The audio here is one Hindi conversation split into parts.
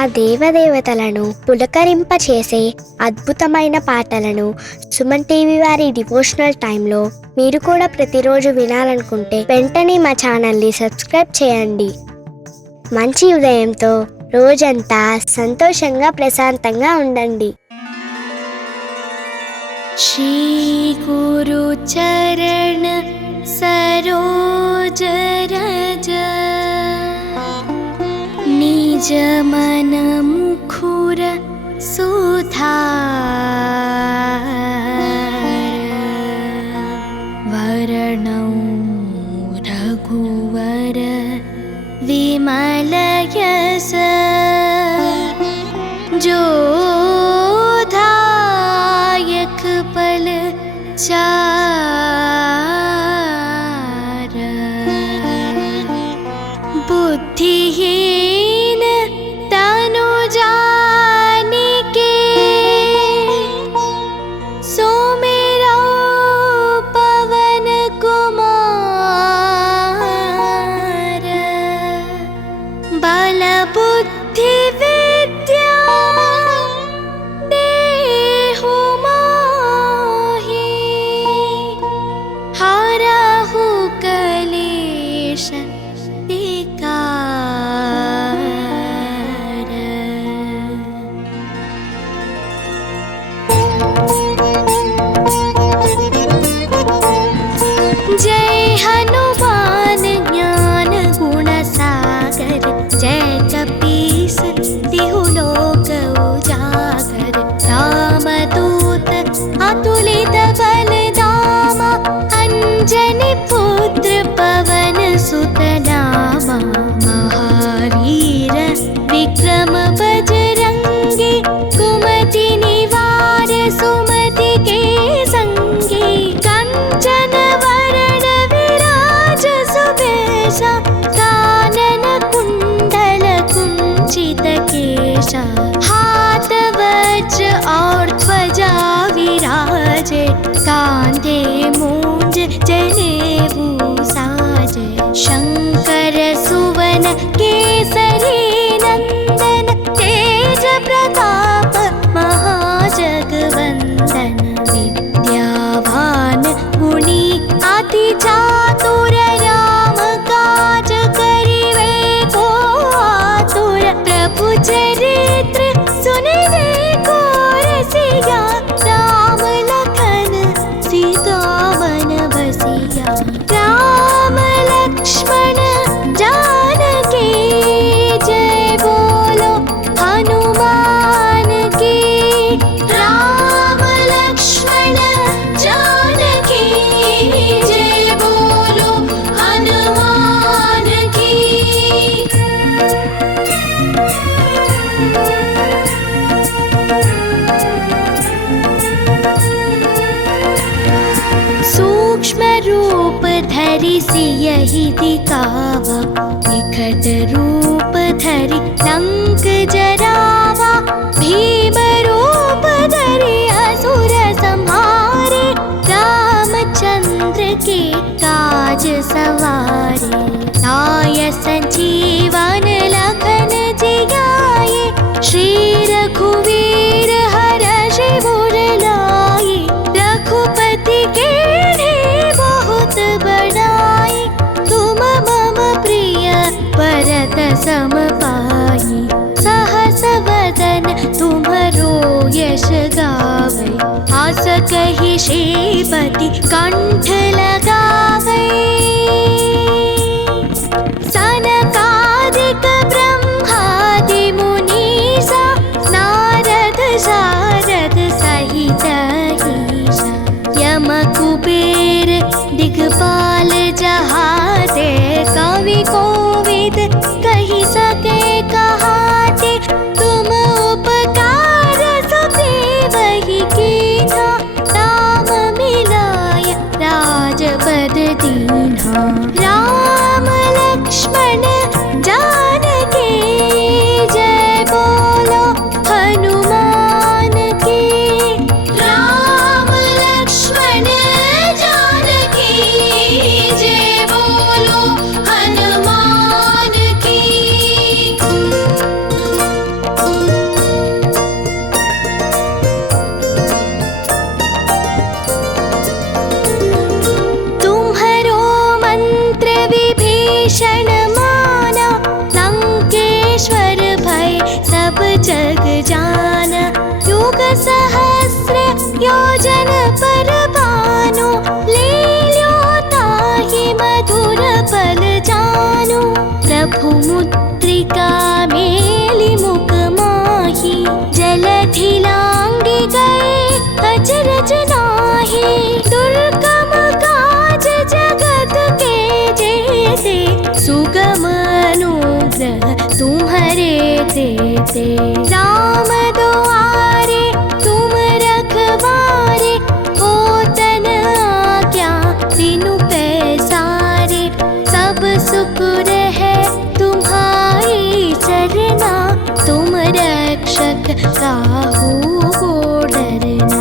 ఆ దేవదేవతలను పులకరింపచేసే అద్భుతమైన పాటలను సుమన్ టీవీ వారి డివోషనల్ టైంలో మీరు కూడా ప్రతిరోజు వినాలనుకుంటే వెంటనే మా ఛానల్ని సబ్స్క్రైబ్ చేయండి. మంచి ఉదయంతో రోజంతా సంతోషంగా ప్రశాంతంగా ఉండండి. శ్రీ గురు చరణ సరోజ రజ నిజ మన ముఖుర సుధార వరణౌ రఘువర విమల యశ जोधायक पल चार बुद्धिहीन तनु जानिके सो मेरा पवन कुमार बल बुद्धि विद्या जय हनुमान ज्ञान गुण सागर जय कपीस तिहु लोक उजागर रामदूत अतुलित बल धामा अंजनी पुत्र पवन सुत नामा महावीर विक्रम बजरंगी कुमति निवार सुमति के संगी कंचन वरण विराज सुबेशा कानन कुंडल कुंचित केशा हाथ वज्र और ध्वजा विराजे कांधे मूंज जनेऊ साजे शंकर सुवन केसरी नंदन तेज प्रताप महाजगवंदन विद्यावान गुणी अति चातुर राम काज करिवे को आतुर प्रभु चरित्र सुनिवे को रसिया राम लखन सीता मन बसिया राम लक्ष्मण जानकी जय बोलो हनुमान की राम लक्ष्मण जानकी जय बोलो हनुमान की। सूक्ष्म रूप धरि सियहि दिखावा विकट रूप धरि लंक जरावा भीम रूप धरि असुर संहारे रामचंद्र के काज सवारे लाय संजीवन लखन जियाए श्री रघुवीर हरषि उर लाए रघुपति के बहुत बड़ाई तुम मम प्रिय भरत सम पाई सहस वदन तुम्हरो यश गावे आस कहि श्रीपति कंठ लगावे सनकादिक ब्रह्मादि मुनीसा नारद शारद सहित ईशा यम कुबेर दिगपाल जहाते कवि कोविद कहि सके कहाते तुम उपकार सुग्रीवहि कीन्हा राम मिलाय राजपद दीन्हा। योजन पर भानु, ले ल्यो ताहि मधुर पल जानु। प्रभु मुद्रिका मेलि मुख माहि, जलधि लांघि गए अचरज नाहि। दुर्गम काज जगत के जेते, सुगम अनुग्रह तुम्हरे तेते। राम दुआरे तुम रखवारे, होतन आज्ञा बिनु पैसारे। सब सुख रहे तुम्हारी चरना, तुम रक्षक काहू को डरना।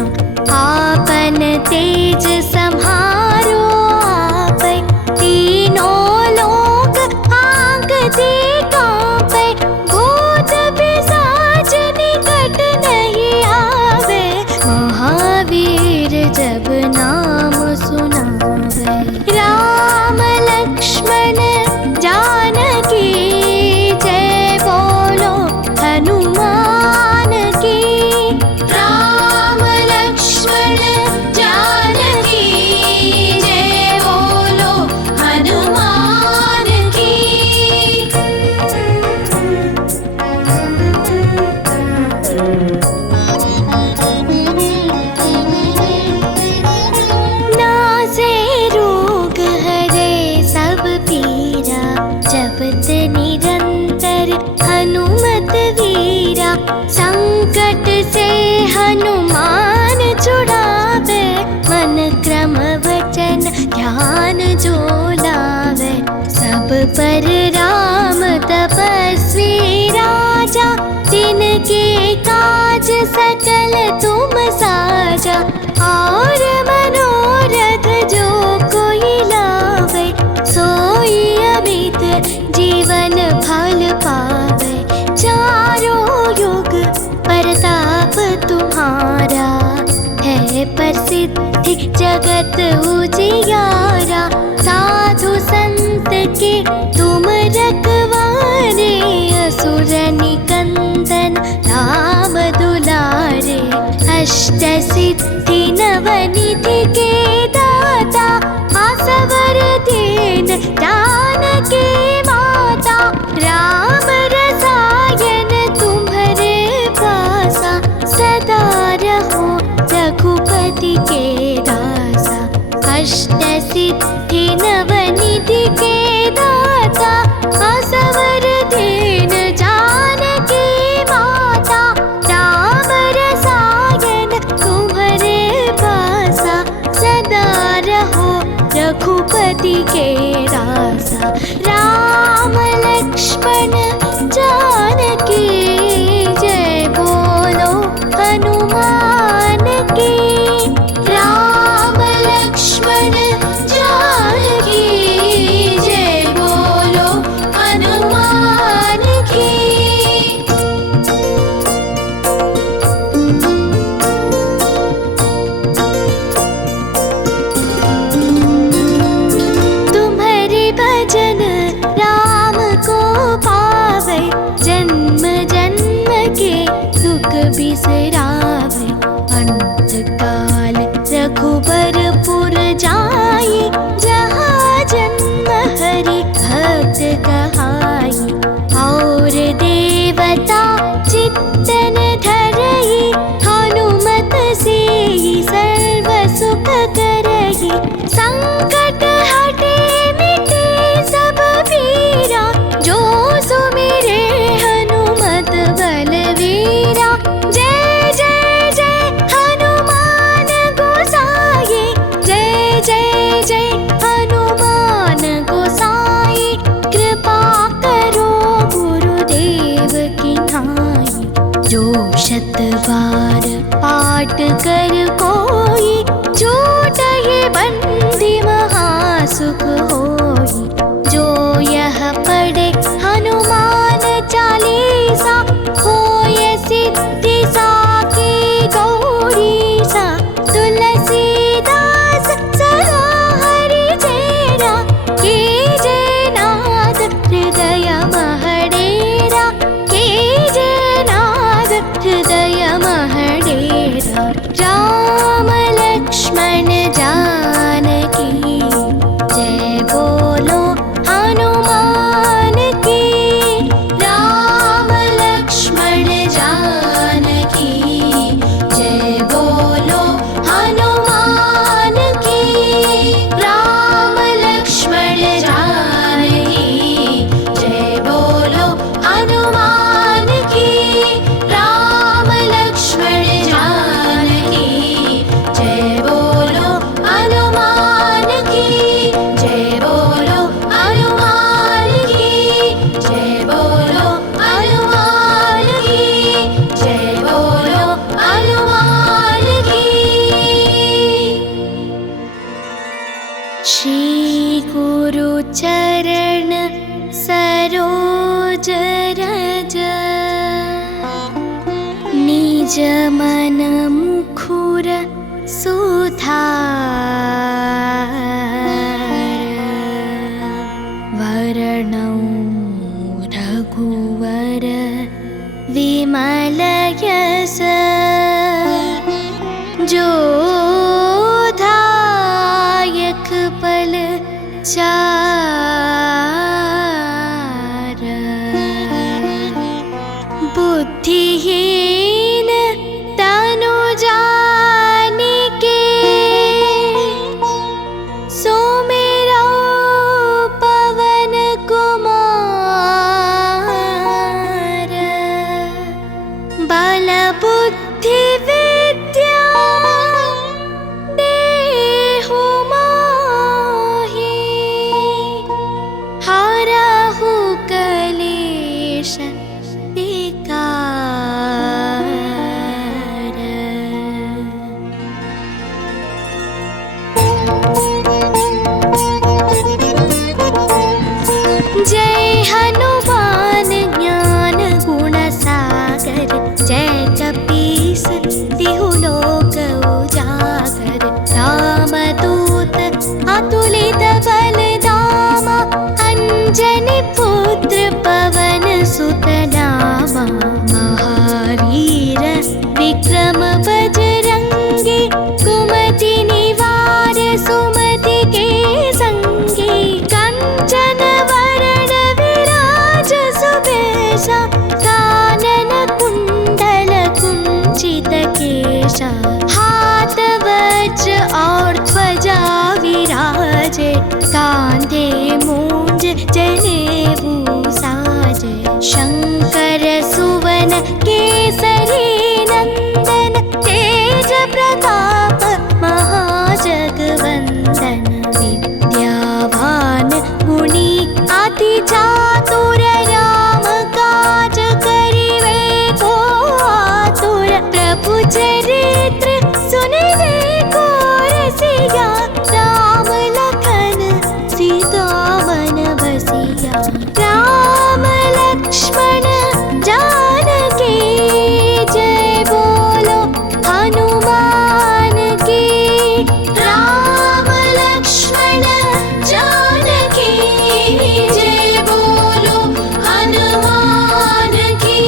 आपन तेज सम्हारो आपै, तीनों लोक आँगते काँपै। भूत पिशाच निकट नहीं आवे, महावीर जब नाम सुनावे। राम लक्ष्मण जानकी जय बोलो हनुमान की। राम लक्ष्मण जानकी जय बोलो हनुमान की। नासे रोग हरे सब पीरा, जपत निरंतर हनुमत वीरा। संकट से हनुमान छुड़ावे, मन क्रम वचन ध्यान जो लावे। सब पर राम तपस्वी राजा, तिनके काज सकल तुम साजा। और मनोरथ जो कोई लावे, सोई अमित जीवन फल पावे। चारों युग परताप तुम्हारा, है प्रसिद्धि जगत उजियारा। साधु संत के तुम रखवारे, असुर निकंदन राम दुलारे। अष्ट सिद्धि नवनिधि के दाता, आसवर दीन जानकी माता। राम रसायन तुम्हारे पासा, सदा रहो रघुपति के दासा। अष्ट सिद्धि नवनिधि के दाता, आसवर दीन जानकी माता। राम रसायन तुम्हारे पासा, सदा रहो रघुपति के दासा। राम लक्ष्मण जानकी जय बोलो हनुमान की। राम लक्ष्मण जानकी जय बोलो हनुमान की। तुम्हारे भजन राम को पावे, जन्म जन्म के दुख बिसरावे। अंत काल रघुबरपुर जाई, जहाँ जन्म हरि भक्त कहाई। और देवता चित्तन धरई, हनुमत से सर्व सुख करई। संकट हटे मिटे सब पीरा, जो सुमिरे हनुमत बलवीरा। जय जय जय हनुमान गोसाई, जय जय जय हनुमान गोसाई। कृपा करो गुरुदेव की नाई, जो शत बार पाठ कर कोई। छूटहि बंदी महासुख होई, जो यह पढ़े हनुमान चालीसा। होय सिद्धि साकी गौरीसा, तुलसीदास सदा हरि चेरा। कीजे नाथ हृदय महडेरा, कीजे नाथ हृदय महडेरा। राम अजरज निज मन मुखुर सुधार वर्णौ रघुवर विमल यश जोधायक पल चार बुद्धिहीन तनु जानिके सुमिरौ पवन कुमार बल बुद्धि विद्या देहु मोहि हरहु कलेश विकार। जय हनुमान ज्ञान गुण सागर जय कपीस तिहु लोक उजागर रामदूत अतुलित बल धामा अंजनी पुत्र पवन सुत नामा महावीर विक्रम बजरंगी कुमति निवार सुमति के संगी कंचन वरण विराज सुबेशा कानन कुंडल कुंचित केशा हाथ वज्र और ध्वजा विराजे कांधे मूंज जनेऊ साजे शंकर सुवन केसरी नंदन तेज प्रताप महाजगवंदन विद्यावान गुणी अति चातुर राम काज करिवे को आतुर प्रभु चरित्र सुनिवे को रसिया राम लखन सीता मन बसिया राम लक्ष्मण जानकी जय बोलो हनुमान की राम लक्ष्मण जानकी जय बोलो हनुमान की।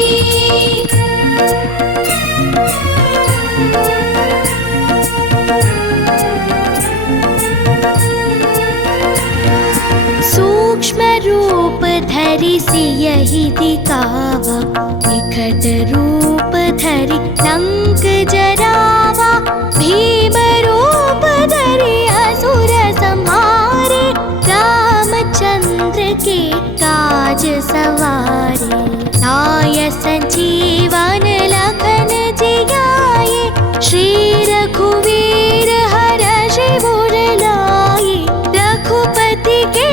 सूक्ष्म रूप धरि सियहि दिखावा विकट रूप धरि लंक जरावा भीम रूप धरि असुर संहारे रामचंद्र के काज सवारे लाय संजीवन लखन जियाए श्री रघुवीर हरषि उर लाए रघुपति के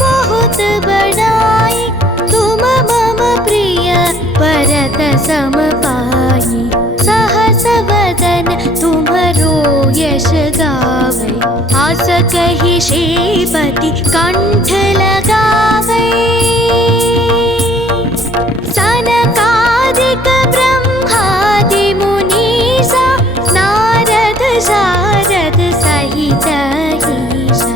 बहुत बड़ाई तुम मम प्रिय भरत सम पाई सहस वदन तुम्हरो यश गावे आस कहि श्रीपति कंठ लगावे सनकादिक ब्रह्मादि मुनीसा नारद शारद सहित ईशा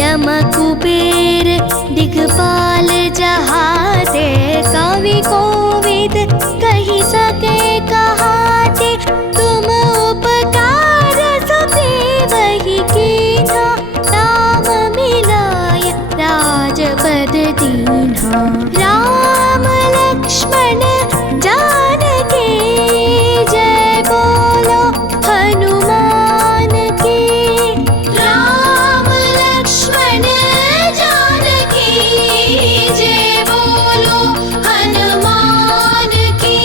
यम कुबेर दिगपाल जहाते कवि कोविद कहि सके कहाते तुम उपकार सुग्रीवहि कीन्हा राम मिलाय राजपद दीन्हा राम लक्ष्मण जानकी जय बोलो हनुमान की राम लक्ष्मण जानकी जय बोलो हनुमान की।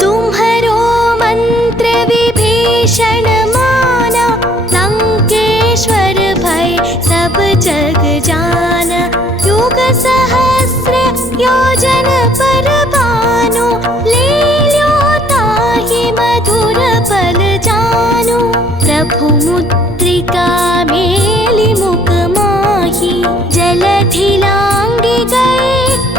तुम्हरो मंत्र विभीषण माना लंकेश्वर भय सब जग जाना युग सहस्र योजन पर भानु लील्यो ताहि मधुर पद मुद्रिका मेली मुख माही, जलधि लांगी गए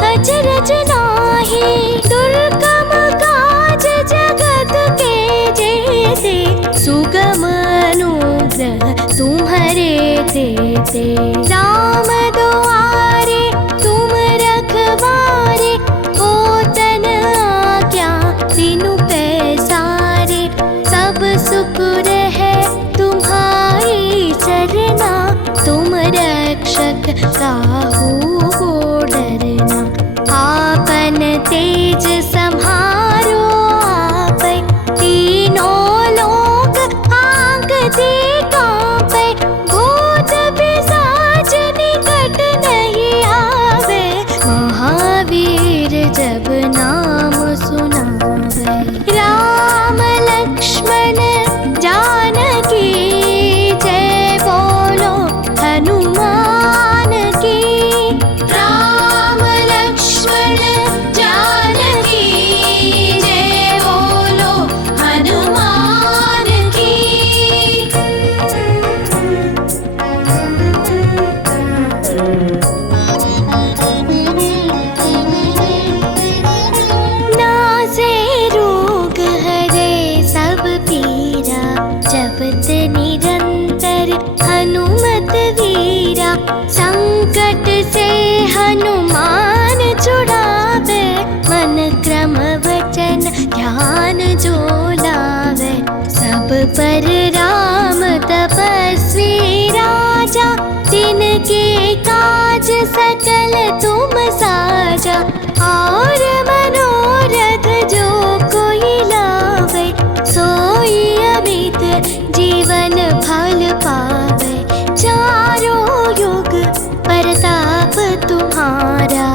अचरज नाही। दुर्गम काज जगत के जेते, सुगम अनुग्रह तुम्हारे देते। राम दुआरे तुम रखवारे, होतन आज्ञा तीनु पैसारे। सब सुख रहे तुम्हारी सरना, तुम रक्षक काहू को डरना। आपन तेज सम्हारो आपै, तीनों लोक आँगते काँपै। भूत पिशाच निकट नहीं आवे, महावीर जब नाम सुनावे। राम लक्ष्मण जानकी जय बोलो हनुमान की। राम लक्ष्मण जानकी जय बोलो हनुमान की। नासे रोग हरे सब पीरा, जपत निरंतर हनुमत वीरा। संकट से हनुमान छुड़ावे, मन क्रम वचन ध्यान जो लावे। सब पर राम तपस्वी राजा, तिनके काज सकल तुम साजा। और मनोरथ जो कोई लावे, सोई अमित जीवन फल पावे। चारों युग प्रताप तुम्हारा,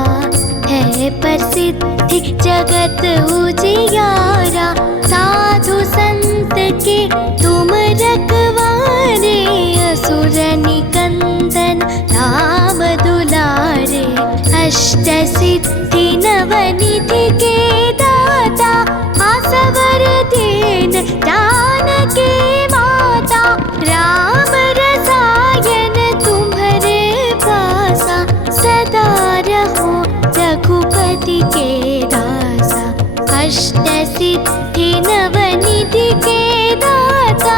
है प्रसिद्धि जगत उजियारा। साधु संत के तुम रखवारे, असुर निकंदन राम दुलारे। अष्ट सिद्धि नवनिधि के दाता, आसवर दीन जानकी माता। राम रसायन तुम्हारे पासा, सदा रहो रघुपति के दासा। अष्ट सिद्धि नवनिधि के दाता,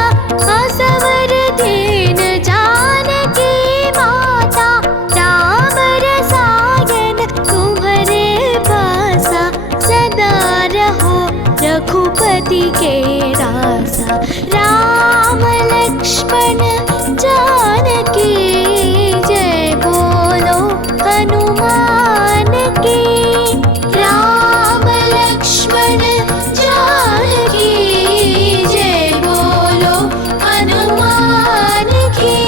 आसवर दीन जानकी माता। राम रसायन तुम्हारे पासा, सदा रहो रघुपति के दासा। राम लक्ष्मण जानकी जय बोलो हनुमान की। राम लक्ष्मण जानकी जय बोलो हनुमान की।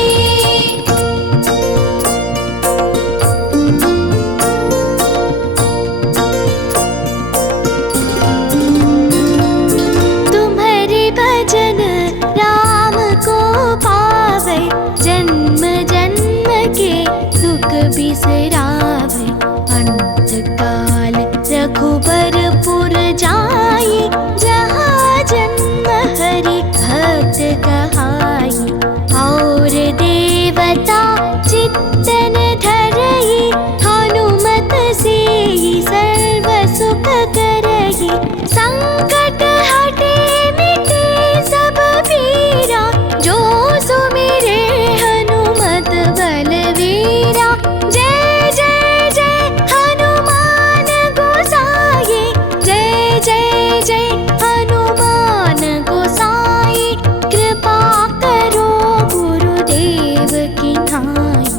तुम्हारे भजन राम को पावे, जन्म जन्म के दुख बिसरावे। अंत काल रघुबरपुर जाई, जहाँ जन्म हरि भक्त कहाई। और देवता चित्तन धरई, हनुमत से सर्व सुख करई। संकट हटे मिटे सब पीरा, जो सुमिरे हनुमत बलवीरा। जय जय जय हनुमान गोसाई, जय जय जय हनुमान गोसाई। कृपा करो गुरुदेव की नाई,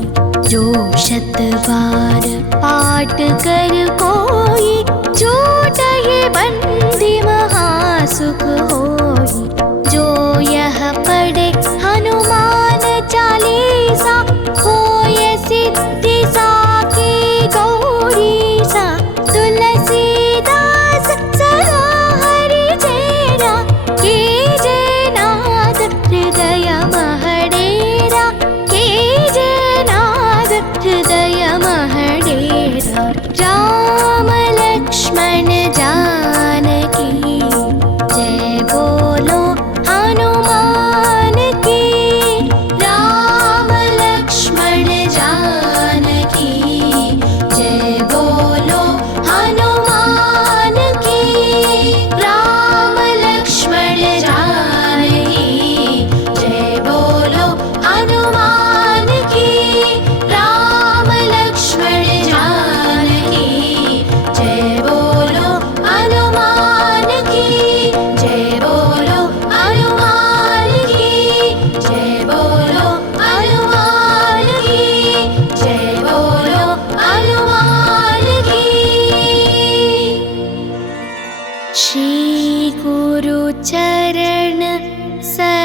जो शत बार पाठ कर कोई। छूटहि बंदी महासुख होई, जो यह पढ़े हनुमान चालीसा। होय सिद्धि साकी गौरी सा, तुलसीदास सदा हरि चेरा। कीजे नाथ हृदय महडेरा, कीजे नाथ हृदय महडेरा। राम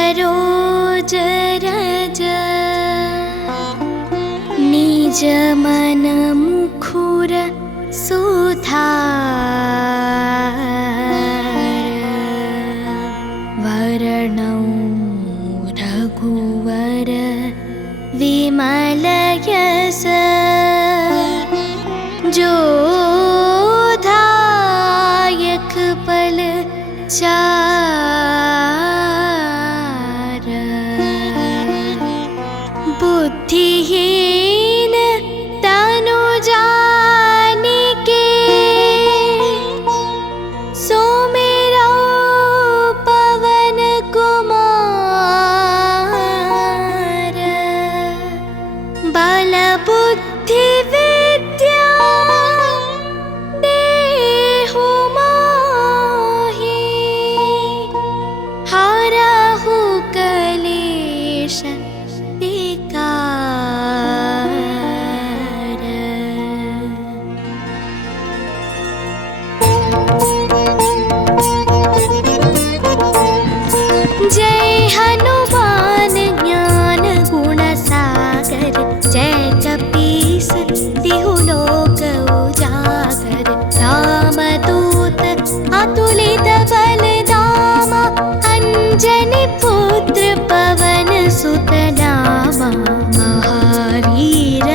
सरोज रज निज मन मुखुर सुधार वर्णौ रघुवर विमल यश जोधायक पल चार बुद्धिहीन तनु जानिके सुमिरौ पवन कुमार बल बुद्धि विद्या देहु मोहि हरहु कलेश विकार। जय हनुमान ज्ञान गुण सागर जय कपीस तिहु लोक उजागर रामदूत अतुलित बल धामा अंजनी पुत्र पवन सुत नामा महावीर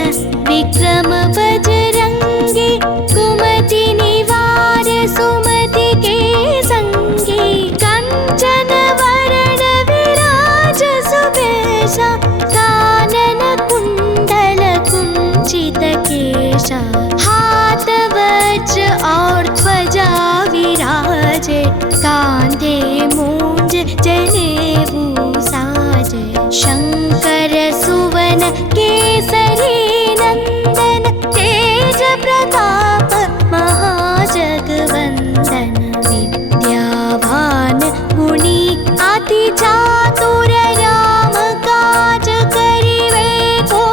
विक्रम बजरंगी कुमति निवार सुमति के संगी कंचन वरण विराज सुबेशा कानन कुंडल कुंचित केशा हाथ वज्र और ध्वजा विराजे कांधे मूंज जनेऊ साजे शंकर सुवन केसरी नंदन तेज प्रताप महाजगवंदन विद्यावान गुणी अति चातुर राम काज करिवे को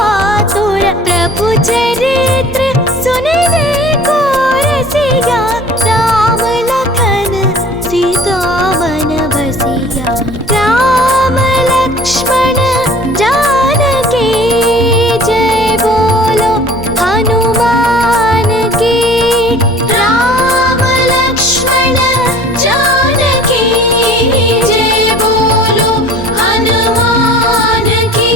आतुर प्रभु चरित्र सुनिवे को रसिया राम लखन सीता मन बसिया राम लक्ष्मण जानकी जय बोलो हनुमान की राम लक्ष्मण जानकी जय बोलो हनुमान की।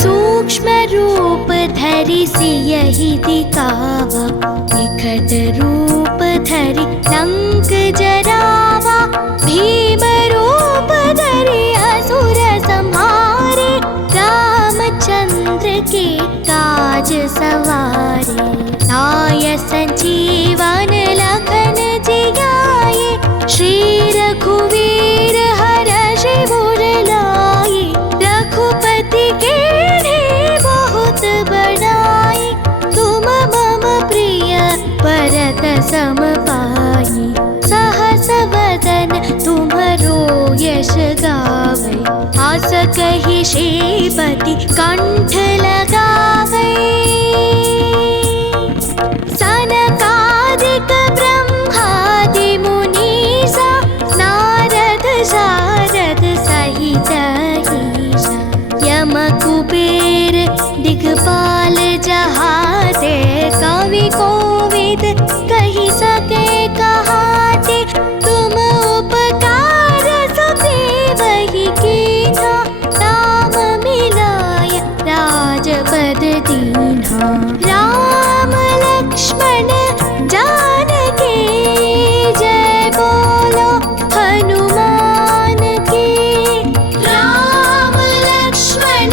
सूक्ष्म रूप धरि सियहि दिखावा विकट रूप धरि लंक जरावा भीम रूप धरि असुर संहारे रामचंद्र के काज सवारे लाय संजीवन लखन जियाए श्री रघुवीर हरषि उर लाए रघुपति के बहुत बड़ाई तुम मम प्रिय भरत सम पाई सहस वदन तुम्हरो यश गावै आस कहि श्रीपति कंठ लगावै सनकादिक ब्रह्मादि मुनीसा नारद शारद सहित ईसा यम कुबेर दिगपाल जहाते कवि कोविद कहि सके कहाते तुम उपकार सुग्रीवहि कीन्हा राम मिलाय राजपद दीन्हा राम लक्ष्मण जानकी जय बोलो हनुमान की राम लक्ष्मण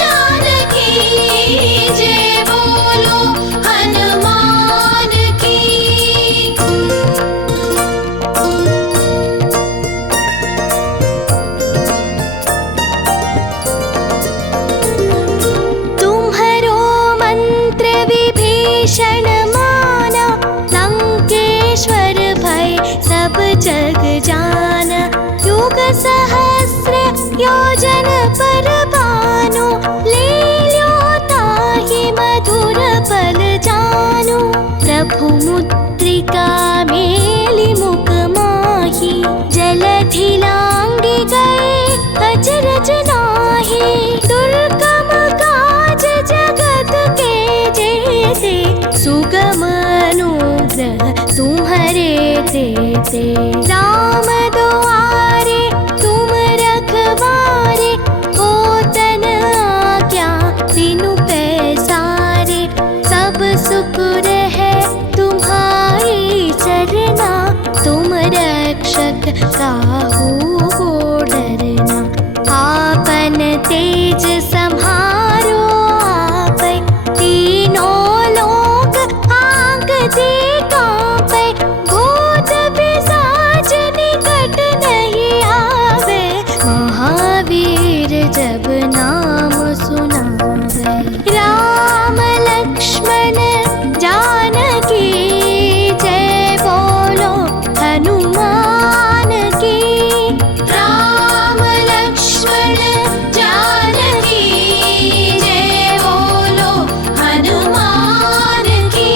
जानकी जय बोलो हनुमान की। तुम्हरो मंत्र विभीषण माना लंकेश्वर भय सब जग जाना युग सहस्र योजन पर भानु ले ल्यो ताहि पल जानु। प्रभु मुद्रिका मेली मुख माही, जलधि लांघि गए अचरज नाहि। दुर्गम काज जगत के जेते, सुगम अनुग्रह तुम्हारे देते। राम दुआरे तुम रखवारे, हो तन आज्ञा तीनु पैसारे। सब सुख रहे तुम्हारी चरना, तुम रक्षक काहू को डरना। आपन तेज सम्हारो आपै, तीनों लोक आँगते काँपै। भूत पिशाच निकट नहीं आवे, महावीर जब नाम सुनावे। राम लक्ष्मण जानकी जय बोलो हनुमान की। राम लक्ष्मण जानकी जय बोलो हनुमान की।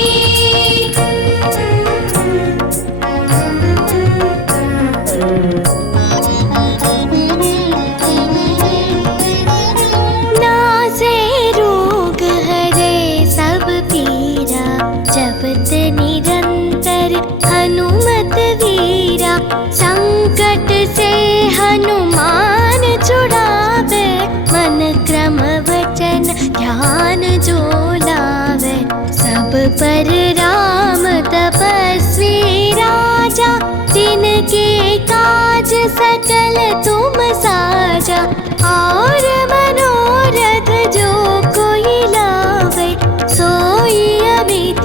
नासे रोग हरे सब पीरा, जपत निरंतर हनुमत वीरा। संकट से हनुमान छुड़ावे, मन क्रम वचन ध्यान जो लावे। सब पर राम तपस्वी राजा, तिनके काज सकल तुम साजा। और मनोरथ जो कोई लावे, सोई अमित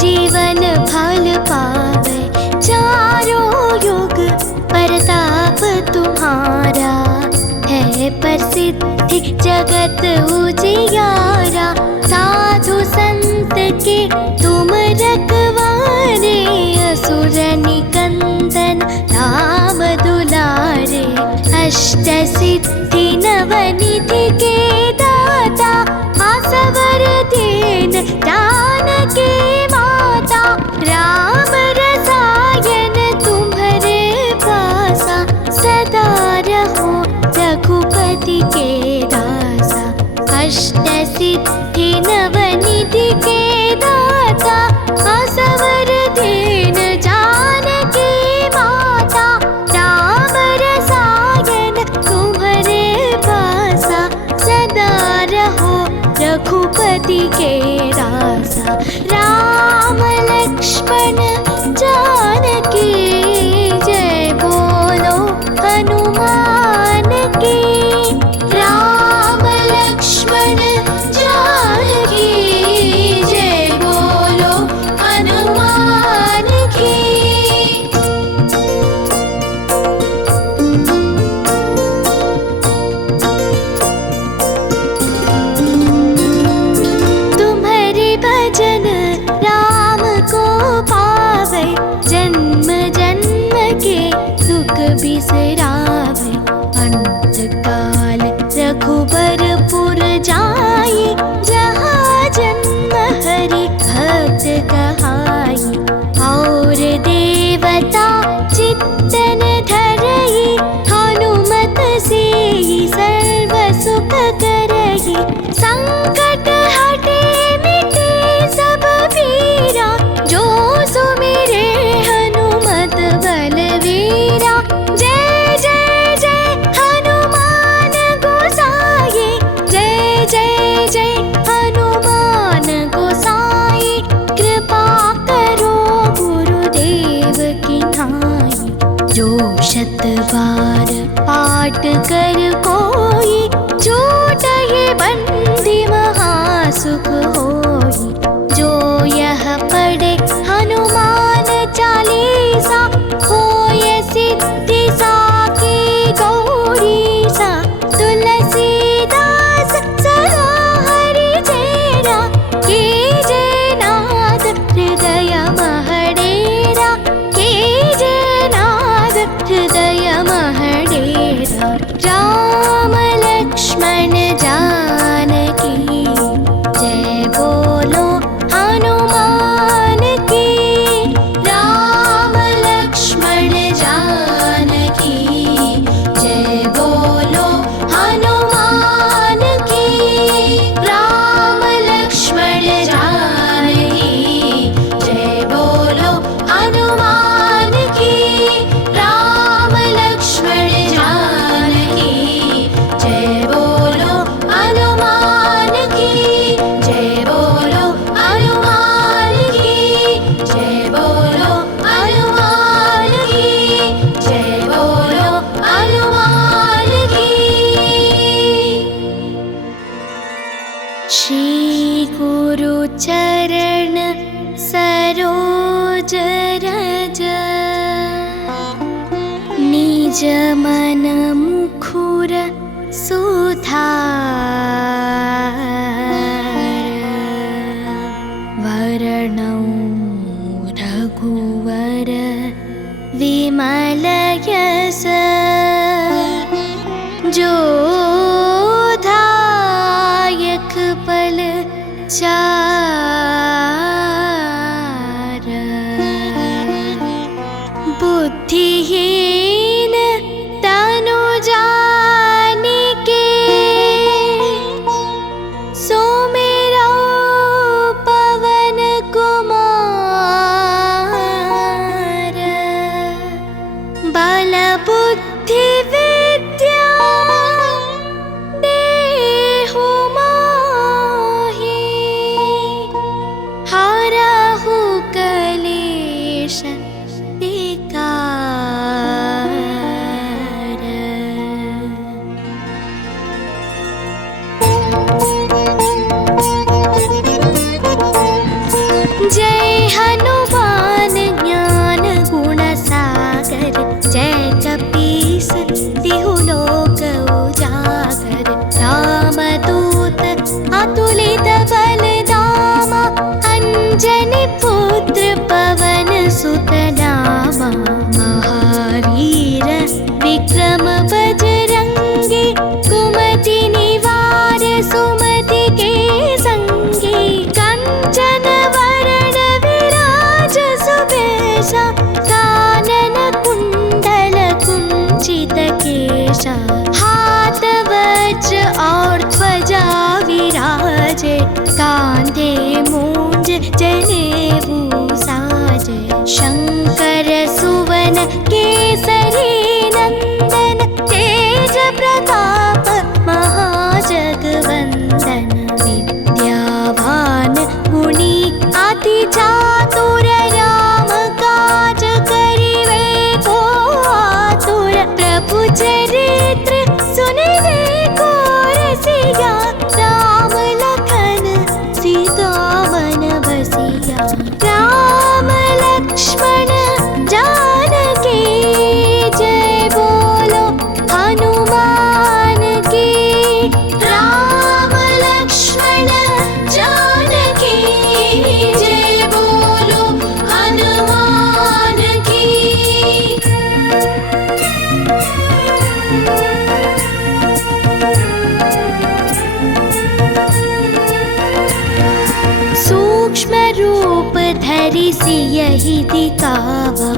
जीवन फल पावे। चारों युग प्रताप तुम्हारा, है प्रसिद्धि जगत उजियारा। साधु संत के तुम रखवारे, असुर निकंदन राम दुलारे। अष्ट सिद्धि नवनिधि के दाता, आसवर दीन जानकी माता। राम रसायन तुम्हारे पासा, सदा रहो रघुपति के दासा। अष्ट सिद्धि नवनिधि के दाता, आसवर दीन जानकी माता। राम रसायन तुम्हारे पासा, सदा रहो रघुपति के दासा। राम लक्ष्मण जानकी जय बोलो हनुमान की। राम लक्ष्मण जानकी जय बोलो हनुमान की। तुम्हारे भजन राम को पावे, जन्म जन्म के दुख बिसरावे। अंत काल रघुबरपुर जाई, जहाँ जन्म हरि भक्त कहाई। और देवता चित्तन धरई, हनुमत से सर्व सुख करई। संकट हटे मिटे सब पीरा, जो सुमिरे हनुमत बलवीरा। जय जय जय हनुमान गोसाई, जय जय जय हनुमान गोसाई। कृपा करो गुरुदेव की नाई, जो शत बार पाठ कर कोई। छूटहि बंदी महासुख होई, जो यह पढ़े हनुमान चालीसा। होय सिद्धि साकी गौरीसा, तुलसीदास सदा हरि चेरा। कीजे नाद हृदय महडेरा, कीजे नाद हृदय महडेरा। राम चरण सरोज रज निज मन मुखुर सुधार वरणौ रघुवर विमल यश जोधायक पल चार बुद्धिहीन तनु जानिके सुमिरौ पवन कुमार बल बुद्धि विद्या देहु मोहि हरहु कलेश विकार। जय हनुमान ज्ञान गुण सागर जय कपीस तिहु लोक उजागर रामदूत अतुलित बल धामा अंजनी पुत्र पवन सुत नामा महावीर विक्रम बजरंगी कुमति निवार सुमति के संगी कंचन वरण विराज सुबेशा कानन कुंडल कुंचित केशा हाथ वज्र और ध्वजा विराजे कांधे मूंज जनेऊ साजे शंकर सुवन केसरी नंदन तेज प्रताप महाजगवंदन विद्यावान गुणी अति चातुर राम काज करिवे को आतुर प्रभु चरित्र सुनिवे को रसिया राम लखन सीता मन बसिया राम लक्ष्मण जानकी जय बोलो हनुमान की राम लक्ष्मण जानकी जय बोलो हनुमान की। सूक्ष्म रूप धरि सियहि दिखावा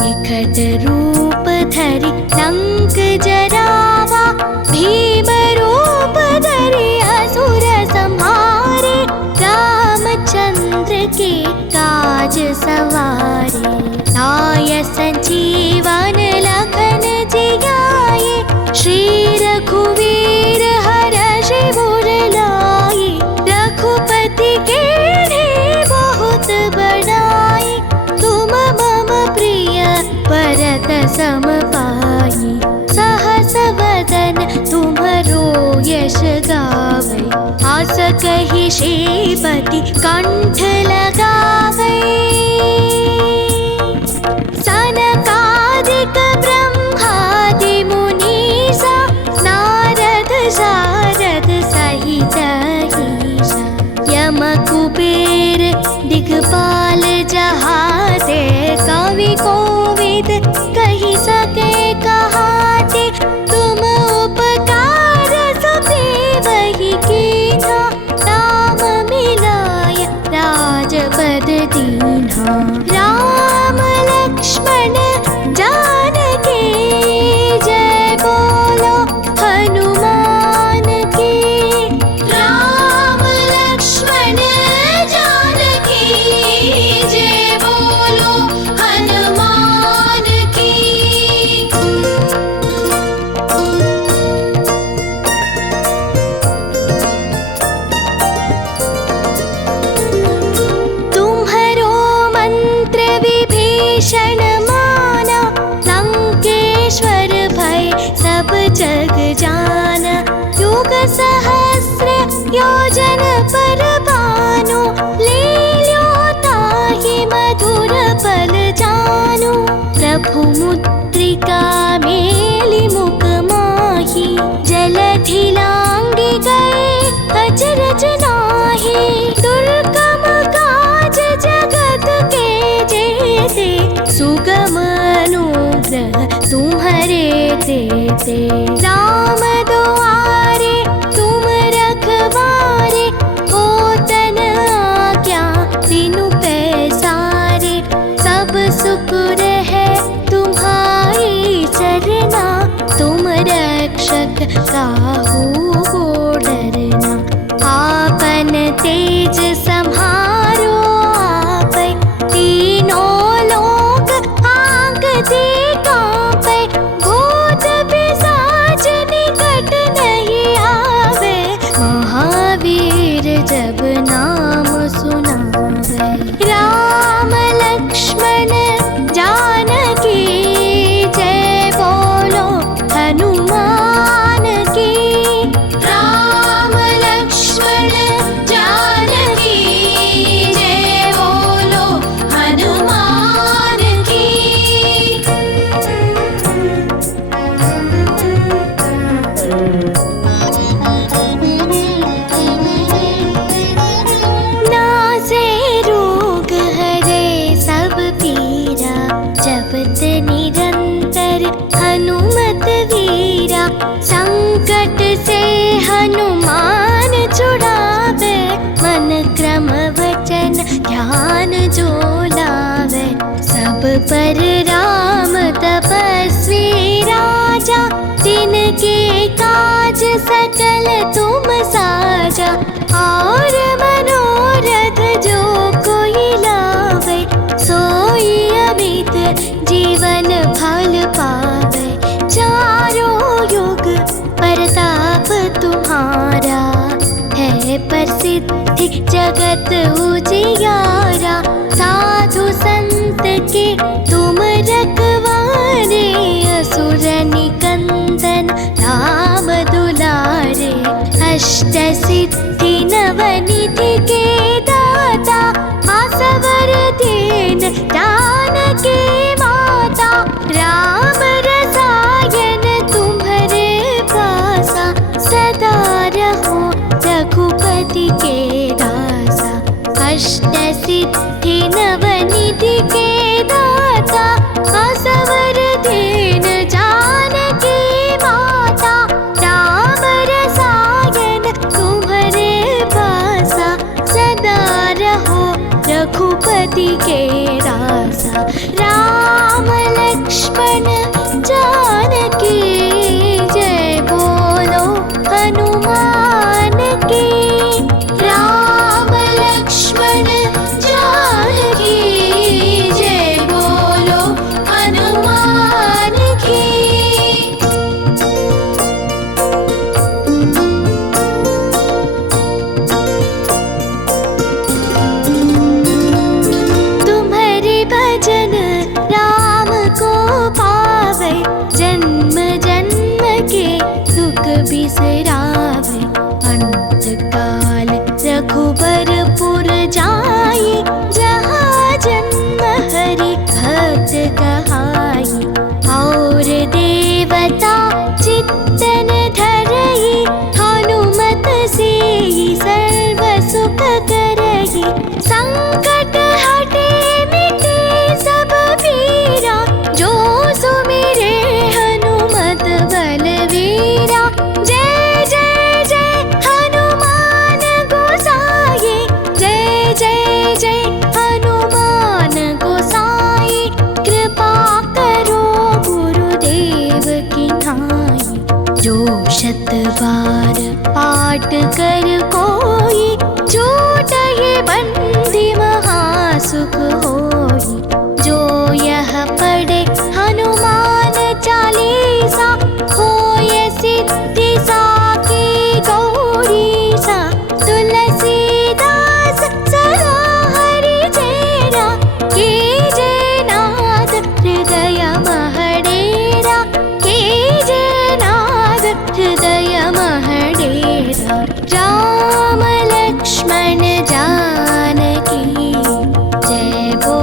विकट रूप धरि लंक जरावा भीम रूप धरि असुर संहारे रामचंद्र के काज सवारे लाय संजीवन लखन जियाए श्री रघुवीर हरषि उर लाए रघुपति के बहुत बड़ाई तुम मम प्रिय भरत सम पाई सहस वदन तुम्हरो यश गावै आस कहि श्रीपति कंठ लगावै सनकादिक ब्रह्मादि मुनीसा नारद शारद सहित ईसा यम कुबेर दिगपाल जहाते कवि कोविद कहि सके कहाते तुम उपकार सुग्रीवहि कीन्हा राम मिलाय राजपद दीन्हा राम लक्ष्मण जानकी जय बोलो हनुमान की राम लक्ष्मण जानकी जय बोलो हनुमान की। तुम्हरो मंत्र विभीषण माना लंकेश्वर भय सब जग जाना युग सहस्र योजन पर भानु करते। राम दुआरे तुम रखवारे, हो तन आज्ञा तीनों पैसारे। सब सुख रहे तुम्हारी चरना, तुम रक्षक काहू को डरना। आपन तेज सम्हारो आपै, तीनों लोक आंगते कांपै। भूत पिशाच निकट नहीं आवे, महावीर जब नाम सुनावे। राम लक्ष्मण जानकी जय बोलो हनुमान की। राम लक्ष्मण जानकी जय बोलो हनुमान की। नासे रोग हरे सब पीरा, जपत निरंतर हनुमत वीरा। संकट से हनुमान छुड़ावे, मन क्रम वचन ध्यान जो लावे। सब पर राम तपस्वी राजा, तिनके काज सकल तुम साजा। और मनोरथ जो कोई लावे, सोई अमित जीवन फल पावे। चारों युग प्रताप तुम्हारा, है प्रसिद्धि जगत उजियारा। साधु संत के तुम रखवारे, असुर निकंदन राम दुलारे। अष्ट सिद्धि नवनिधि के दाता, आसवर दीन जानकी माता। राम रसायन तुम्हारे पासा, सदा रहो रघुपति के दासा। अष्ट सिद्धि नवनिधि के दाता, आसवर दीन जानकी माता। राम रसायन तुम्हारे पासा, सदा रहो रघुपति के दासा। राम लक्ष्मण जानकी जय बोलो हनुमान की। राम लक्ष्मण जानकी जय बोलो हनुमान की। तुम्हारे भजन राम को पावे, जन्म जन्म के दुख बिसरावे। अंत काल रघुबरपुर जाई, जहाँ जन्म हरि भक्त कहाई। और देवता चित्तन धरई, हनुमत से सर्व सुख करई। संकट हटे मिटे सब पीरा, जो सुमिरे हनुमत बलवीरा। जय जय जय हनुमान गोसाई, जय जय जय हनुमान गोसाई। कृपा करो गुरुदेव की नाई, जो शत बार पाठ कर कोई। छूटहि बंदी महासुख होई, जो यह पढ़े हनुमान चालीसा। होय सिद्धि साकी गौरीसा, तुलसीदास सदा हरि चेरा। कीजे नाद हृदय महडेरा, कीजे नाद हृदय महडेरा। राम लक्ष्मण जानकी जय बोलो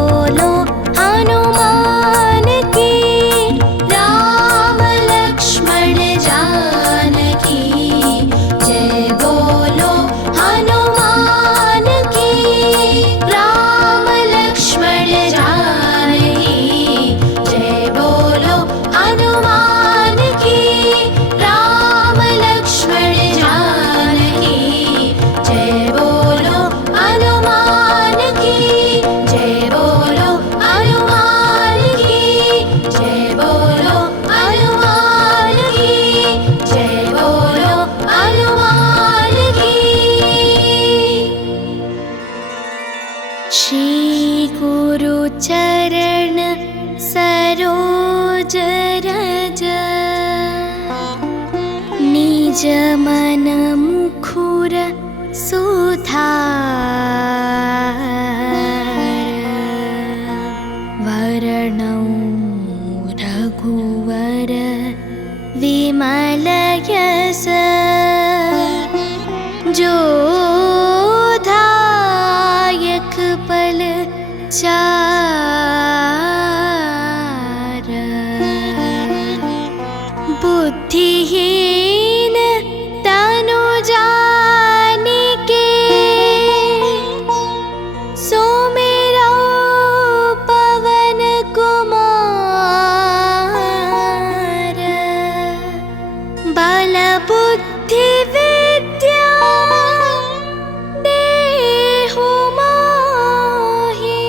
श्री गुरु चरण सरोज रज निज मन मुखुर सुधार वरणौ रघुवर विमल यश जोधायक पल चार बुद्धिहीन तनु जानिके सुमिरौ पवन कुमार बल बुद्धि विद्या देहु मोहि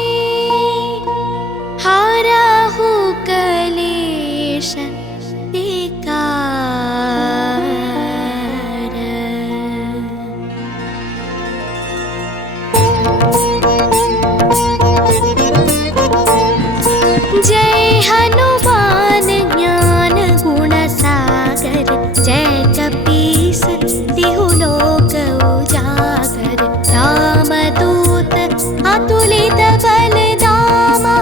हरहु कलेश विकार। जय हनुमान ज्ञान गुण सागर जय कपीस तिहु लोक उजागर रामदूत अतुलित बल धामा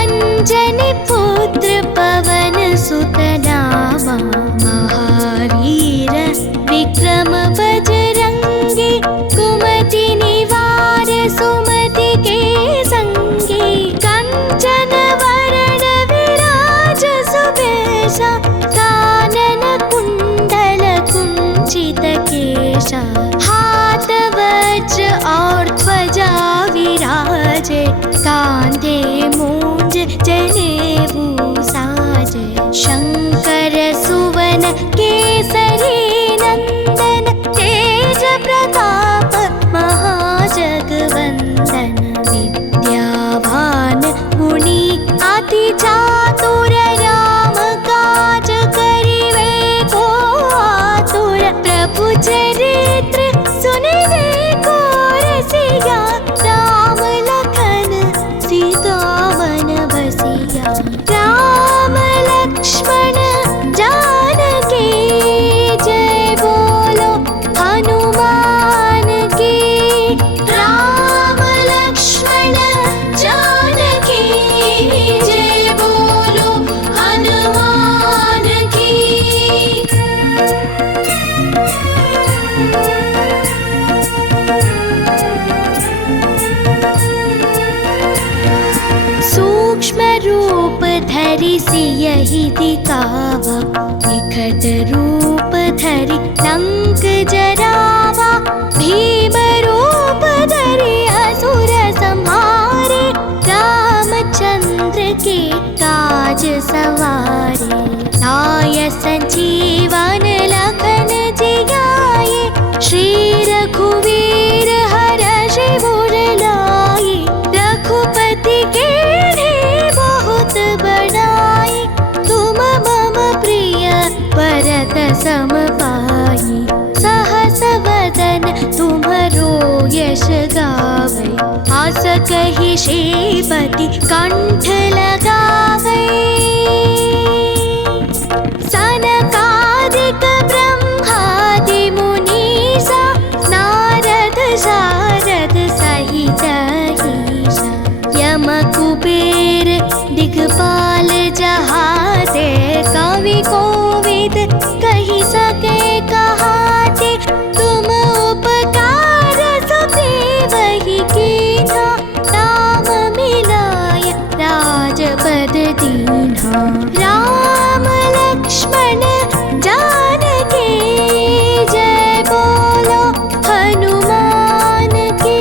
अंजनी पुत्र पवन सुत नामा महावीर विक्रम बजरंगी कुमति निवार सुमति के संगी कंचन वरण विराज सुबेशा कानन कुंडल कुंचित केशा हाथ वज्र और ध्वजा विराजे कांधे मूंज जनेऊ साजे शंकर सुवन केसरी नंदन तेज प्रताप महाजगवंदन विद्यावान गुणी अति चातुर राम काज करिवे को आतुर प्रभु चरित्र सुनिवे को रसिया राम लखन सीता मन बसिया राम लक्ष्मण जानकी जय बोलो हनुमान की राम लक्ष्मण जानकी जय बोलो हनुमान की। सूक्ष्म रूप धरि सियहि दिखावा विकट रूप धरि लंक जरावा भीम रूप धरि असुर संहारे रामचंद्र के काज सवारे लाय संजीवन लखन जियाए श्री रघुवीर हरषि उर लाए रघुपति के बहुत बड़ाई तुम मम प्रिय भरत सम पाई सहस वदन तुम्हरो यश गावे आस कहि श्रीपति कंठ लगावे सनकादिक ब्रह्मादि मुनीसा नारद शारद सहित ईसा यम कुबेर दिगपाल जहाते कवि कोविद कहि सके कहाते तुम उपकार सुग्रीवहि कीन्हा राम मिलाय राजपद दीन्हा राम लक्ष्मण जानकी जय बोलो हनुमान की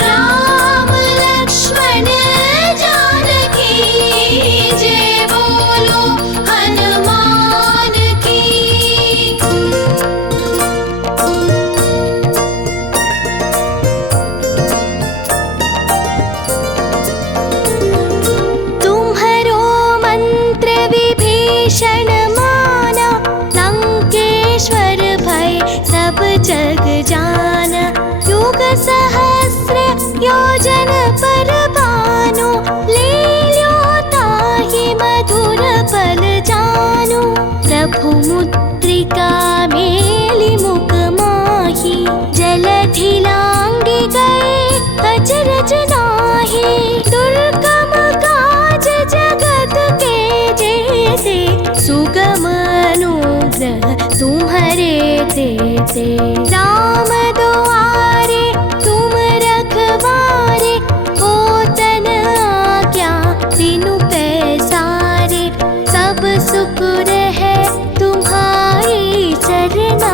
राम लक्ष्मण जानकी जय बोलो हनुमान की। तुम्हरो मंत्र विभीषण माना लंकेश्वर भय सब जग जाना युग सहस्र योजन प्रभुमुद्रिका मेलि मुख माही, जलधि लांघि गए अचरज नाहि। दुर्गम काज जगत के जेते, सुगम अनुग्रह तुम्हरे तेते। राम दुआरे तुम रखवारे, होतन आज्ञा बिनु पैसारे। सब सुख रहे तुम्हारी सरना,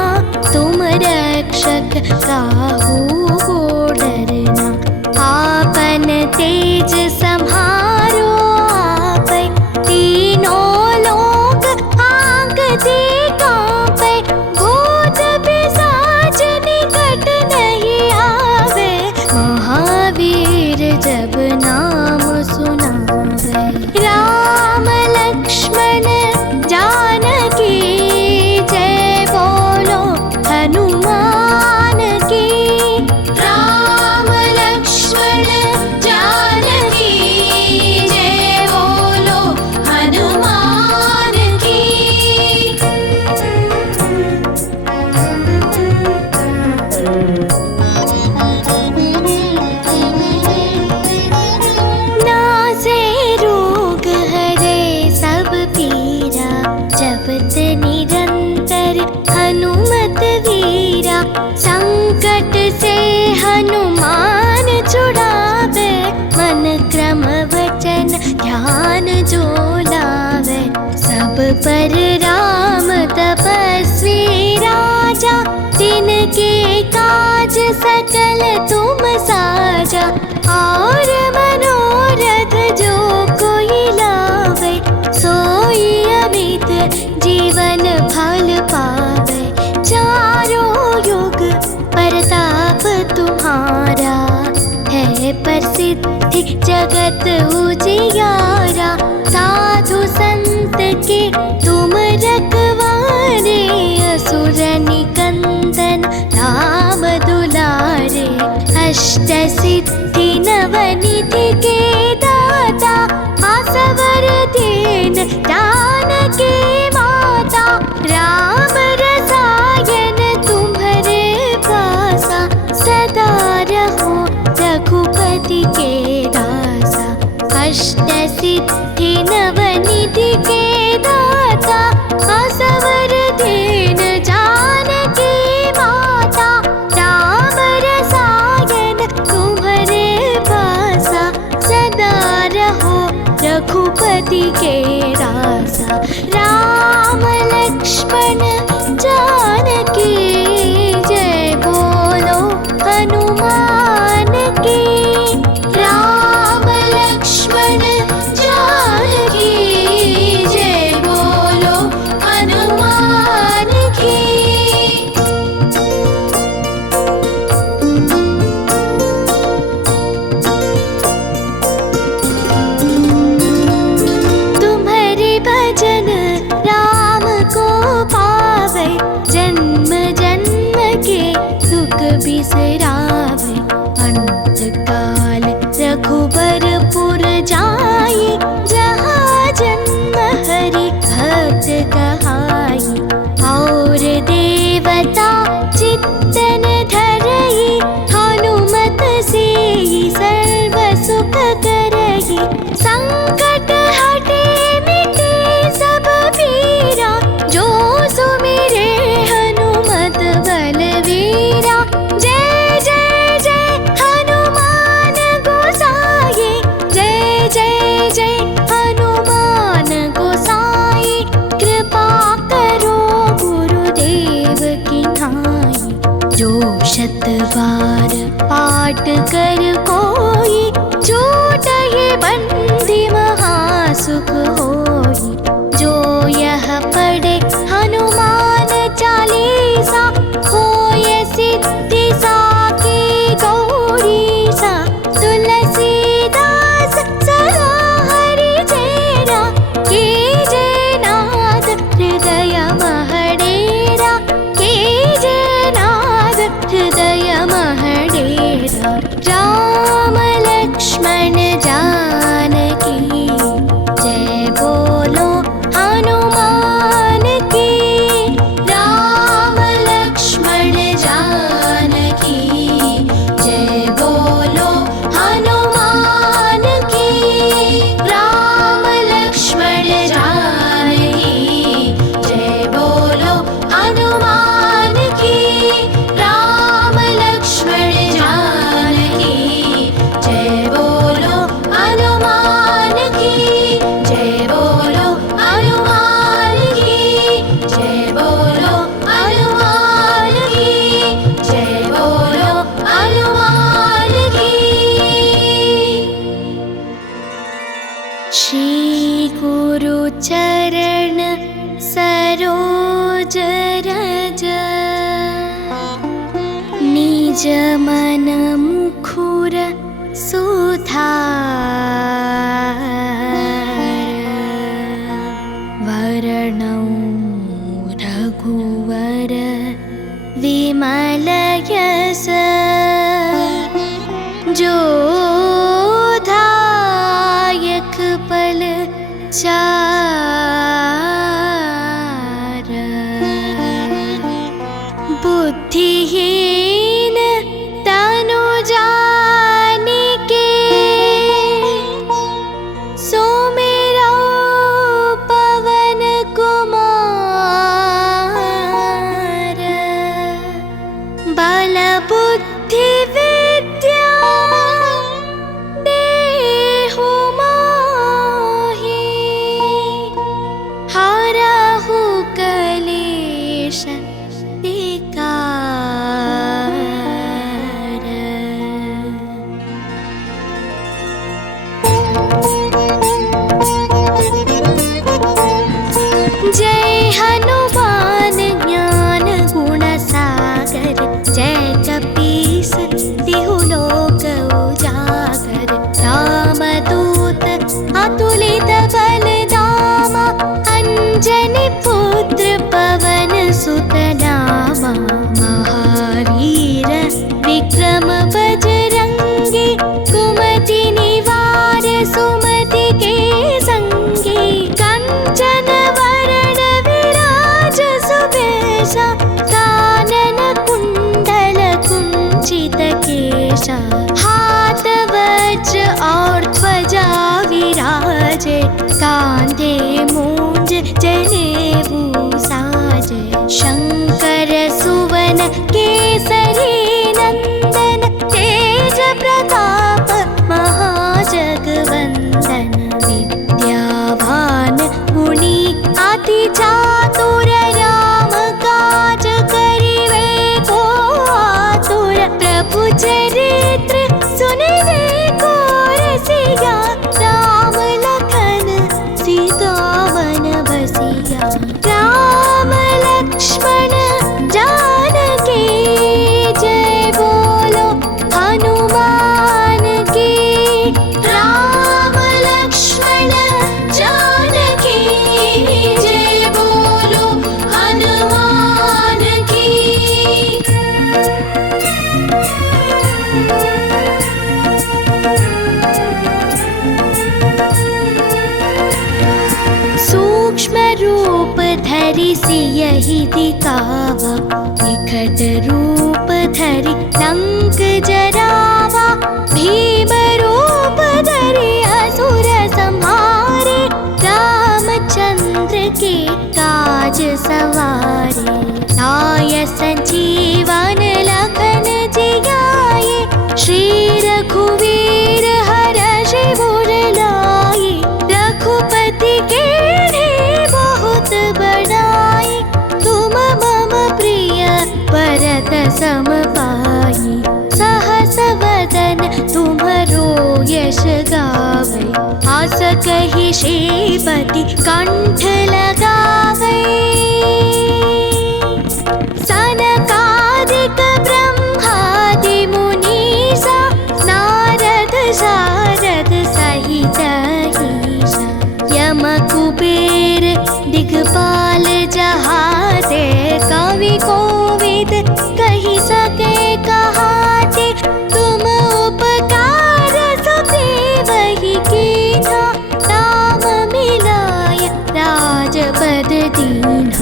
तुम रक्षक काहू को डरना। आपन तेज सम्हारो आपै, तीनों लोक आँगते काँपै। भूत पिशाच निकट नहीं आवे, महावीर जब नाम सुनावे। राम लक्ष्मण जानकी जय बोलो हनुमान की। राम लक्ष्मण जानकी जय बोलो हनुमान की। नासे रोग हरे सब पीरा, जपत निरंतर हनुमत वीरा। संकट से हनुमान छुड़ावे, मन क्रम वचन ध्यान जो लावे। सब पर राम तपस्वी राजा, तिनके काज सकल तुम साजा। और मनोरथ जो कोई लावे, सोई अमित जीवन फल पावे। चारों युग प्रताप तुम्हारा, है प्रसिद्धि जगत उजियारा। साधु संत के तुम रखवारे, असुर निकंदन राम दुलारे। अष्ट सिद्धि नवनिधि के दाता, आसवर दीन जानकी माता। राम रसायन तुम्हारे पासा, सदा रहो रघुपति के दासा। अष्ट सिद्धि नवनिधि के दाता, आसवर दीन जानकी माता। राम रसायन तुम्हारे पासा, सदा रहो रघुपति के दासा। राम लक्ष्मण जानकी जय बोलो हनुमान की। राम लक्ष्मण जानकी जय बोलो हनुमान की। तुम्हारे भजन राम को पावे, जन्म जन्म के दुख बिसरावे। अंत काल रघुबरपुर जाई, जहाँ जन्म हरि भक्त कहाई। और देवता चित्तन धरई, हनुमत से सर्व सुख करई। संकट हटे मिटे सब पीरा, जो सुमिरे हनुमत बलवीरा। जय जय जय हनुमान गोसाई, जय जय जय हनुमान गोसाई। कृपा करो गुरुदेव की नाई, जो शत बार पाठ कर कोई। छूटहि बंदी महासुख होई, जो यह पढ़े हनुमान चालीसा। होय सिद्धि साखी गौरीसा, तुलसीदास सदा हरि चेरा। कीजे नाद हृदय महडेरा, कीजे नाद हृदय महडेरा। जमन मुखुर सुधार वर्णौ रघुवर विमल यश जोधायक पल चार बुद्धिहीन तनु जानिके सुमिरौ पवन कुमार बल बुद्धि विद्या देहु मोहि हरहु कलेश विकार। जय हनुमान ज्ञान गुण सागर जय कपीस तिहु लोक उजागर रामदूत अतुलित बल धामा अंजनी पुत्र पवन सुत नामा महावीर विक्रम बजरंगी कुमति निवार सुमति के संगी कंचन वरण विराज सुबेशा कानन कुंडल कुंचित केशा हाथ वज्र और ध्वजा विराजे कांधे मूंज जनेऊ साजे शंकर सुवन केसरी नंदन तेज प्रताप महाजगवंदन विद्यावान गुणी अति चातुर राम काज करिवे को आतुर प्रभु चरित्र सुनिवे को रसिया राम लखन सीता मन बसिया राम लक्ष्मण जानकी जय बोलो हनुमान की राम लक्ष्मण जानकी जय बोलो हनुमान की। सूक्ष्म रूप धरि सियहि दिखावा विकट रूप धरि लंक जरावा भीम रूप धरि असुर संहारे रामचंद्र के काज सवारे लाय संजीवन लखन जियाए श्री रघुवीर हरषि उर लाए रघुपति के बहुत बड़ाई तुम मम प्रिय भरत सम पाई सहस वदन तुम्हरो यश गावै आस कहि श्रीपति कंठ लगावै सनकादिक ब्रह्मादि मुनीसा नारद शारद सहित ईसा यम कुबेर दिगपाल जहाते कवि कोविद कहि सके कहाते तुम उपकार सुग्रीवहि कीन्हा राम मिलाय राजपद दीन्हा।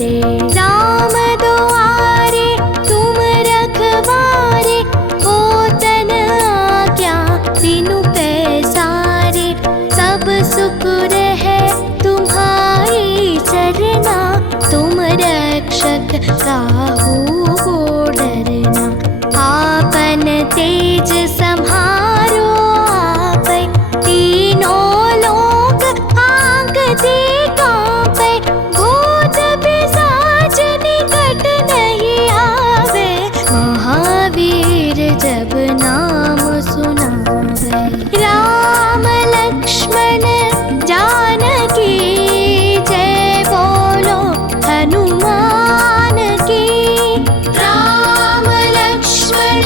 दे। राम दुआरे तुम रखवारे, हो तन आज्ञा तीनों पैसारे। सब सुख रहे तुम्हारी चरना, तुम रक्षक काहू को डरना। आपन तेज सम्हारो आपै, तीनों लोक आंगते कांपै। भूत पिशाच निकट नहीं आवे, महावीर जब नाम सुनावे। राम लक्ष्मण जानकी जय बोलो हनुमान की। राम लक्ष्मण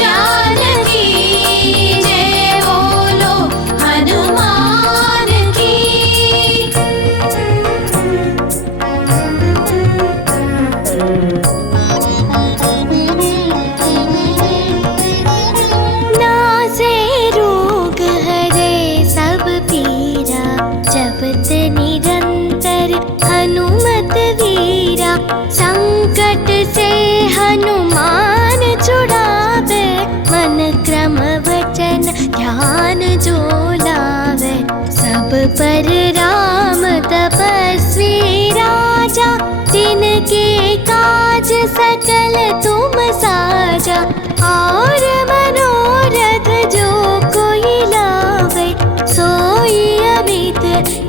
जानकी जय बोलो हनुमान की। नासे रोग हरे सब पीरा, जपत निरंतर हनुमत वीरा। संकट से हनुमान छुड़ावे, मन क्रम वचन ध्यान जो लावे। सब पर राम तपस्वी राजा, तिनके काज सकल तुम साजा। और मनोरथ जो कोई लावे, सोई अमित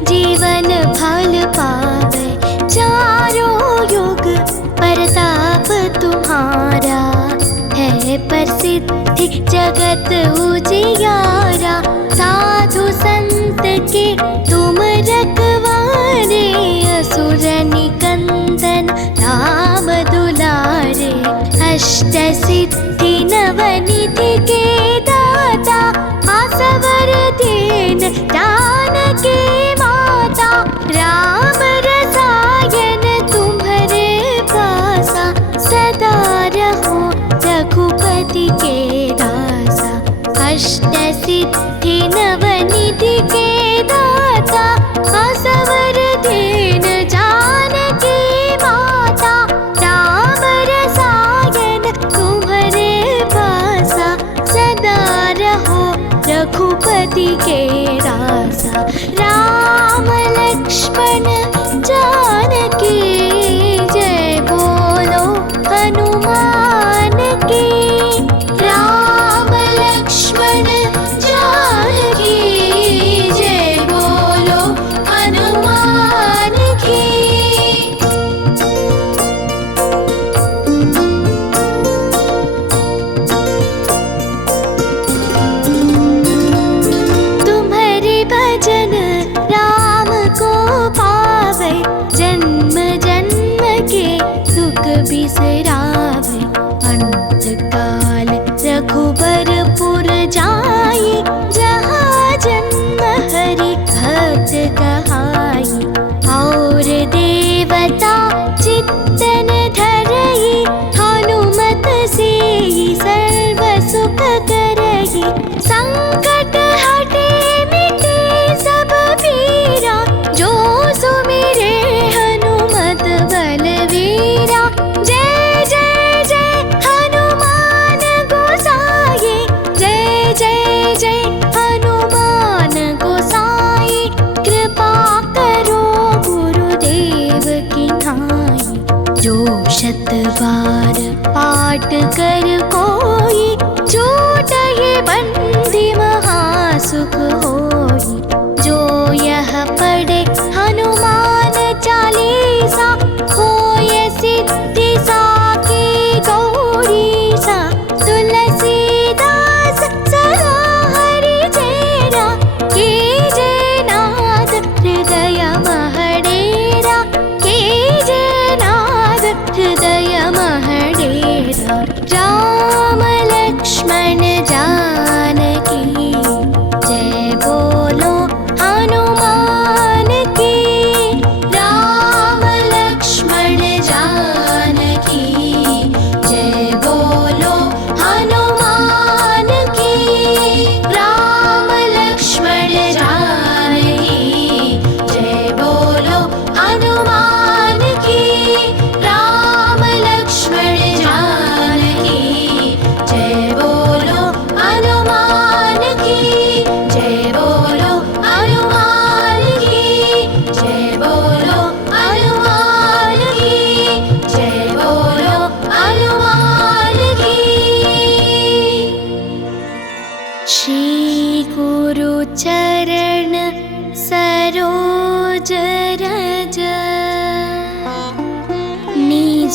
जीवन फल पावे। चारों युग प्रताप तुम्हारा, है प्रसिद्धि जगत उजियारा। साधु संत के तुम रखवारे, असुर निकंदन राम दुलारे। अष्ट सिद्धि नवनिधि के दाता, आसवर दीन जानकी माता। राम रसायन तुम्हारे पासा, सदा रहो रघुपति के दासा। अष्ट सिद्धि नवनिधि के दाता, आसवर दीन जानकी माता। राम रसायन तुम्हारे पासा, सदा रहो रघुपति के दासा। राम लक्ष्मण जानकी जय बोलो हनुमान की। राम लक्ष्मण जानकी जय बोलो हनुमान की। तुम्हारे भजन राम को पावे, जन्म जन्म के दुख बिसरावे। अंत काल रघुबरपुर जाई, जहाँ जन्म हरि भक्त कहाई। और देवता चित्तन धरई, हनुमत से सर्व सुख करई। संकट हटे मिटे सब पीरा, जो सुमिरे हनुमत बलवीरा। जय जय जय हनुमान गोसाई, जय जय जय हनुमान गोसाई। कृपा करो गुरुदेव की नाई, जो शत बार पाठ कर कोई। छूटहि बंधि महासुख होई, जो यह पढ़े हनुमान चालीसा। होय सिद्धि साकी गौरीसा, तुलसीदास सदा हरि चेरा। कीजे नाद हृदय महडेरा, कीजे नाद हृदय महडेरा। राम लक्ष्मण जानकी जय बोलो हनुमान की। राम लक्ष्मण जानकी जय बोलो हनुमान की। राम लक्ष्मण जानकी जय बोलो हनुमान की।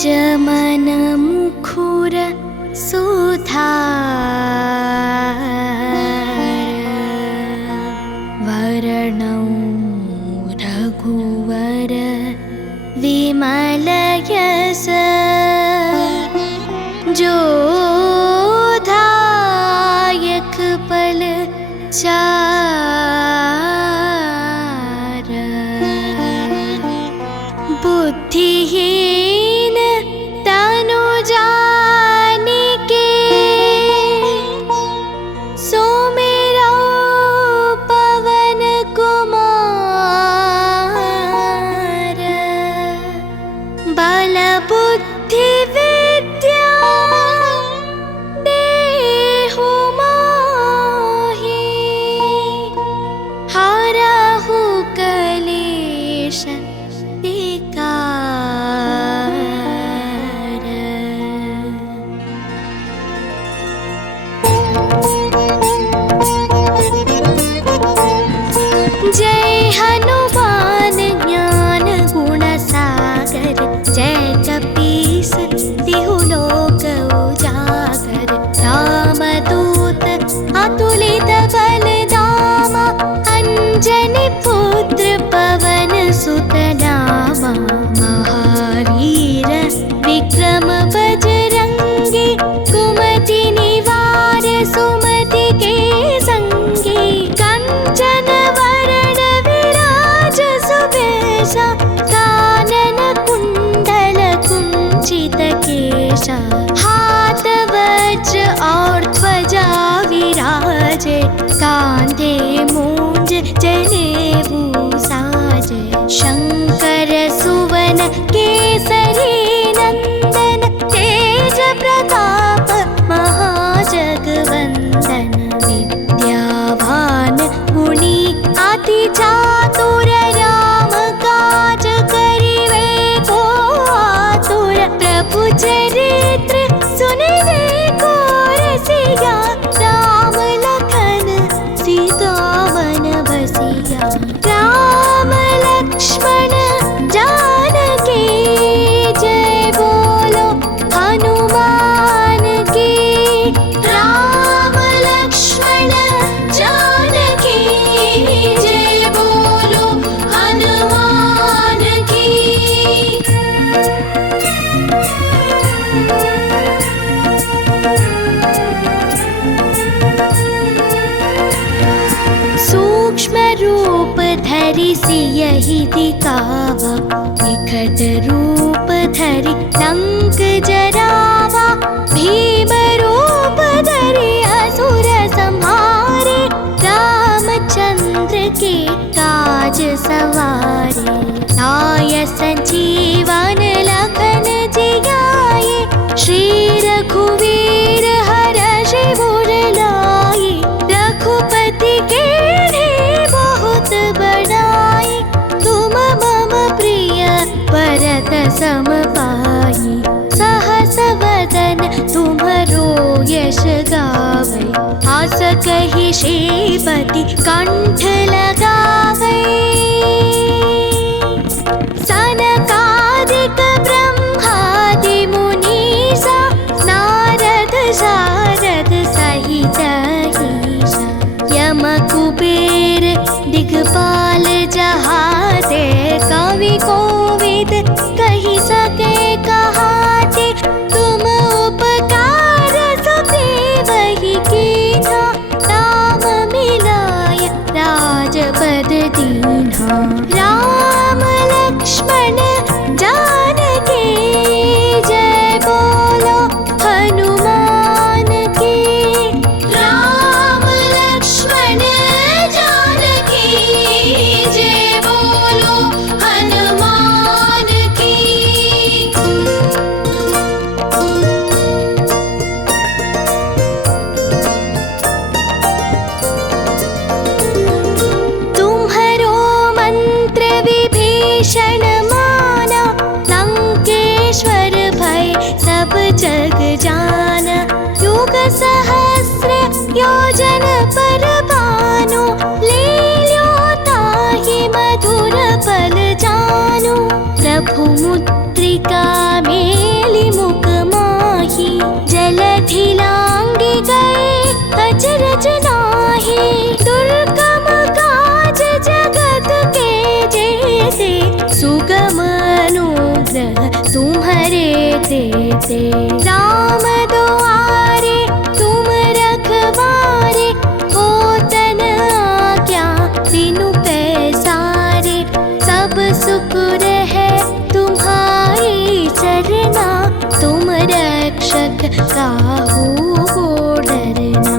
जमन मुखुर सुधार वर्णौ रघुवर विमल यश जोधायक पल चार बुद्धिहीन तनु जानिके सुमिरौ पवन कुमार बल बुद्धि विद्या देहु मोहि हरहु कलेश विकार। जय हनुमान ज्ञान गुण सागर जय कपीस तिहु लोक उजागर रामदूत अतुलित बल धामा अंजनी पुत्र पवन सुत नामा महावीर विक्रम बजरंगी कुमति निवार सुमति के संगी कंचन वरण विराज सुबेशा कानन कुंडल कुंचित केशा हाथ वज्र और ध्वजा विराजे कांधे मूंज जनेऊ साजे शंकर सुवन केसरी नंदन तेज प्रताप महाजगवंदन विद्यावान गुणी अति चातुर राम काज करिवे को आतुर प्रभु चरित्र सुनिवे को रसिया राम लखन सीता मन बसिया राम लक्ष्मण जानकी जय बोलो हनुमान की राम लक्ष्मण जानकी जय बोलो हनुमान की। सूक्ष्म रूप धरि सियहि दिखावा विकट रूप धरि लंक जरावा भीम रूप धरि असुर संहारे रामचंद्र के काज सवारे लाय संजीवन लखन जियाए श्री रघुवीर हरषि उर लाए रघुपति के बहुत बड़ाई तुम मम प्रिय भरत सम पाई सहस वदन तुम्हरो यश गावै आस कहि श्रीपति कंठ लगावै सनकादिक ब्रह्मादि मुनीसा नारद शारद सहित ईसा यम कुबेर दिगपाल जहाते कवि कोविद कहि सके कहाते तुम उपकार सुग्रीवहि कीन्हा राम मिलाय राजपद दीन्हा राम लक्ष्मण जानकी जय बोलो हनुमान की राम लक्ष्मण जानकी जय बोलो हनुमान की। तुम्हरो मंत्र विभीषण माना लंकेश्वर भय सब जग जाना युग सहस्र योजन पर भानु लील्यो ताहि मधुर बल जानो, प्रभु मुद्रिका मेली मुख माही, जलधि लांघि गए अचरज नाही। दुर्गम काज जगत के जेते, सुगम अनुग्रह तुम्हारे तेते। राम दुआरे तुम रखवारे, होतन आज्ञा बिनु पैसारे। सब सुख रहे तुम्हारी चरना, तुम रक्षक काहू को डरना।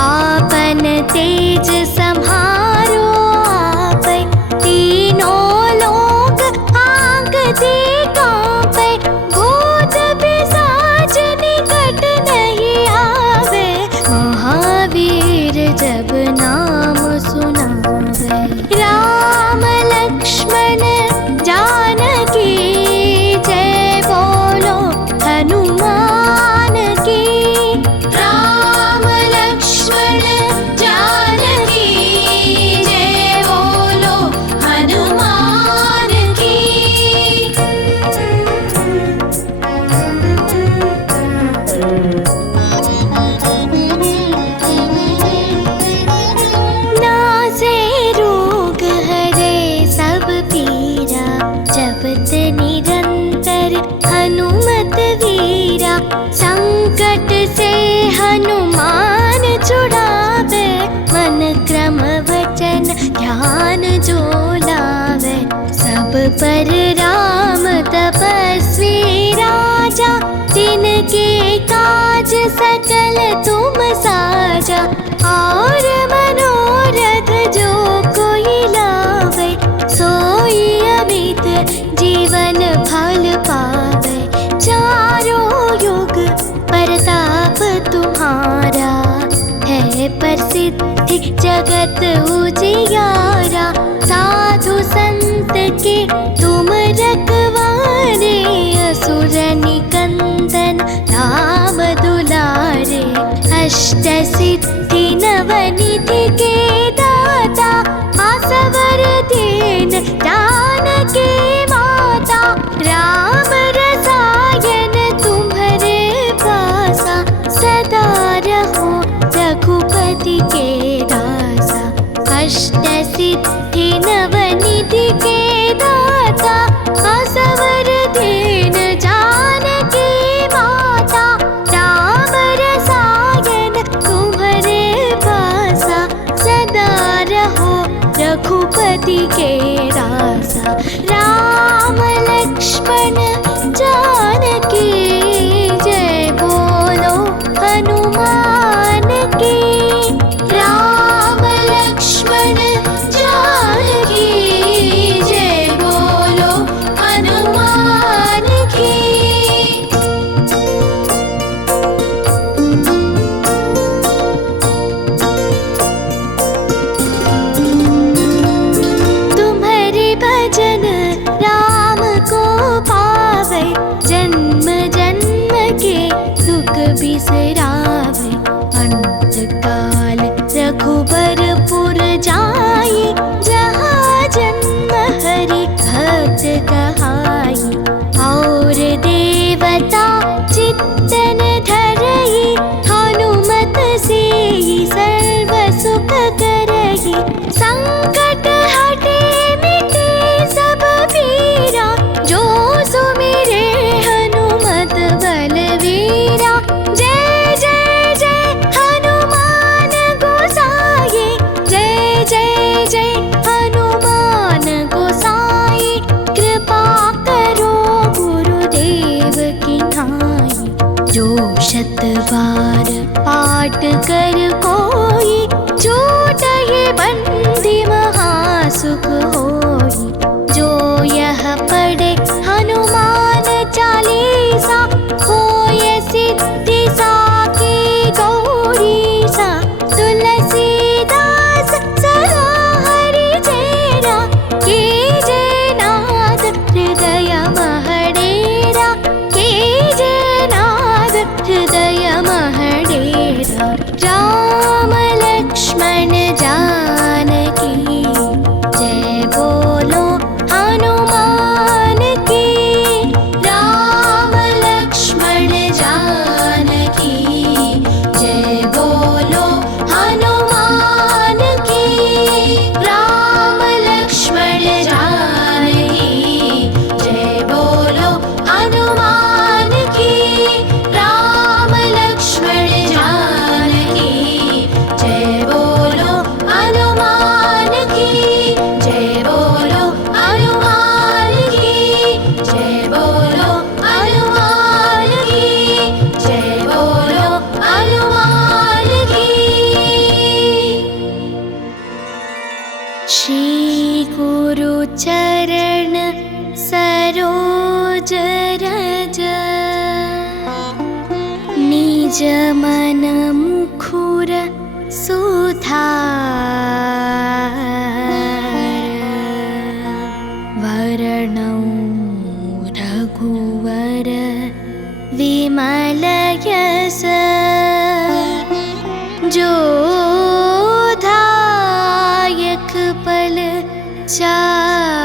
आपन तेज सम्हारो आपै, तीनों लोक आँकते काँपै। भूत पिशाच निकट नहीं आवे, महावीर जब नाम सुनावे। राम लक्ष्मण जानकी जय बोलो हनुमान की। राम लक्ष्मण जानकी जय बोलो हनुमान की। नासे रोग हरे सब पीरा, जपत निरंतर हनुमत वीरा। संकट से हनुमान छुड़ावे, मन क्रम वचन ध्यान जो लावे। सब पर राम तपस्वी राजा, तिनके काज सकल तुम साजा। और मनोरथ जो कोई लावे, सोई अमित जीवन फल पावे। चारों युग प्रताप तुम्हारा, है प्रसिद्धि जगत उजियारा। साधु संत के तुम रखवारे, असुर निकंदन राम दुलारे। अष्ट सिद्धि नवनिधि के दाता, आसवर दीन जानकी माता। राम रसायन तुम्हारे पासा, सदा रहो रघुपति के दासा। अष्ट सिद्धि नवनिधि के दाता, आसवर दीन जानकी माता। राम रसायन तुम्हारे पासा, सदा रहो रघुपति के दासा। राम लक्ष्मण जानकी जय बोलो हनुमान की। राम लक्ष्मण जानकी जय बोलो हनुमान की। तुम्हारे भजन राम को पावे, जन्म जन्म के दुख बिसरावे। अंत काल रघुबरपुर जाई, जहाँ जन्म हरि भक्त कहाई। और देवता चित्तन धरई, हनुमत से सर्व सुख करई। संकट हटे मिटे सब पीरा, जो सुमिरे हनुमत बलवीरा। जय जय जय हनुमान गोसाई, जय जय जय हनुमान गोसाई। कृपा करो गुरुदेव की नाई, जो शत बार पाठ कर कोई। छूटहि बंधि महासुख होई, जो यह पढ़े हनुमान चालीसा। होय सिद्धि साकी गौरीसा, तुलसीदास सदा हरि चेरा। कीजे नाथ हृदय महडेरा, कीजे नाथ हृदय महडेरा। राम लक्ष्मण जानकी जय बोलो मन मुखुर सुधार वर्णौ रघुवर विमल यश जोधायक पल चार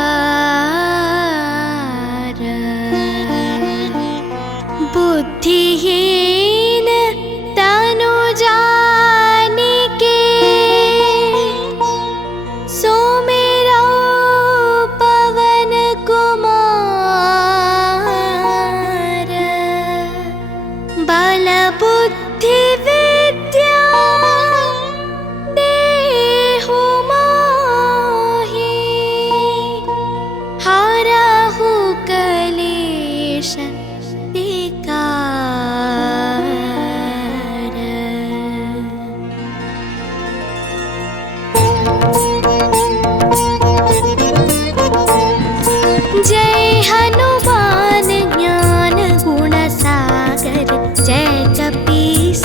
बुद्धिहीन तनु जानिके सुमिरौ पवन कुमार बल बुद्धि विद्या देहु मोहि हरहु कलेश विकार। जय हनुमान ज्ञान गुण सागर जय कपीस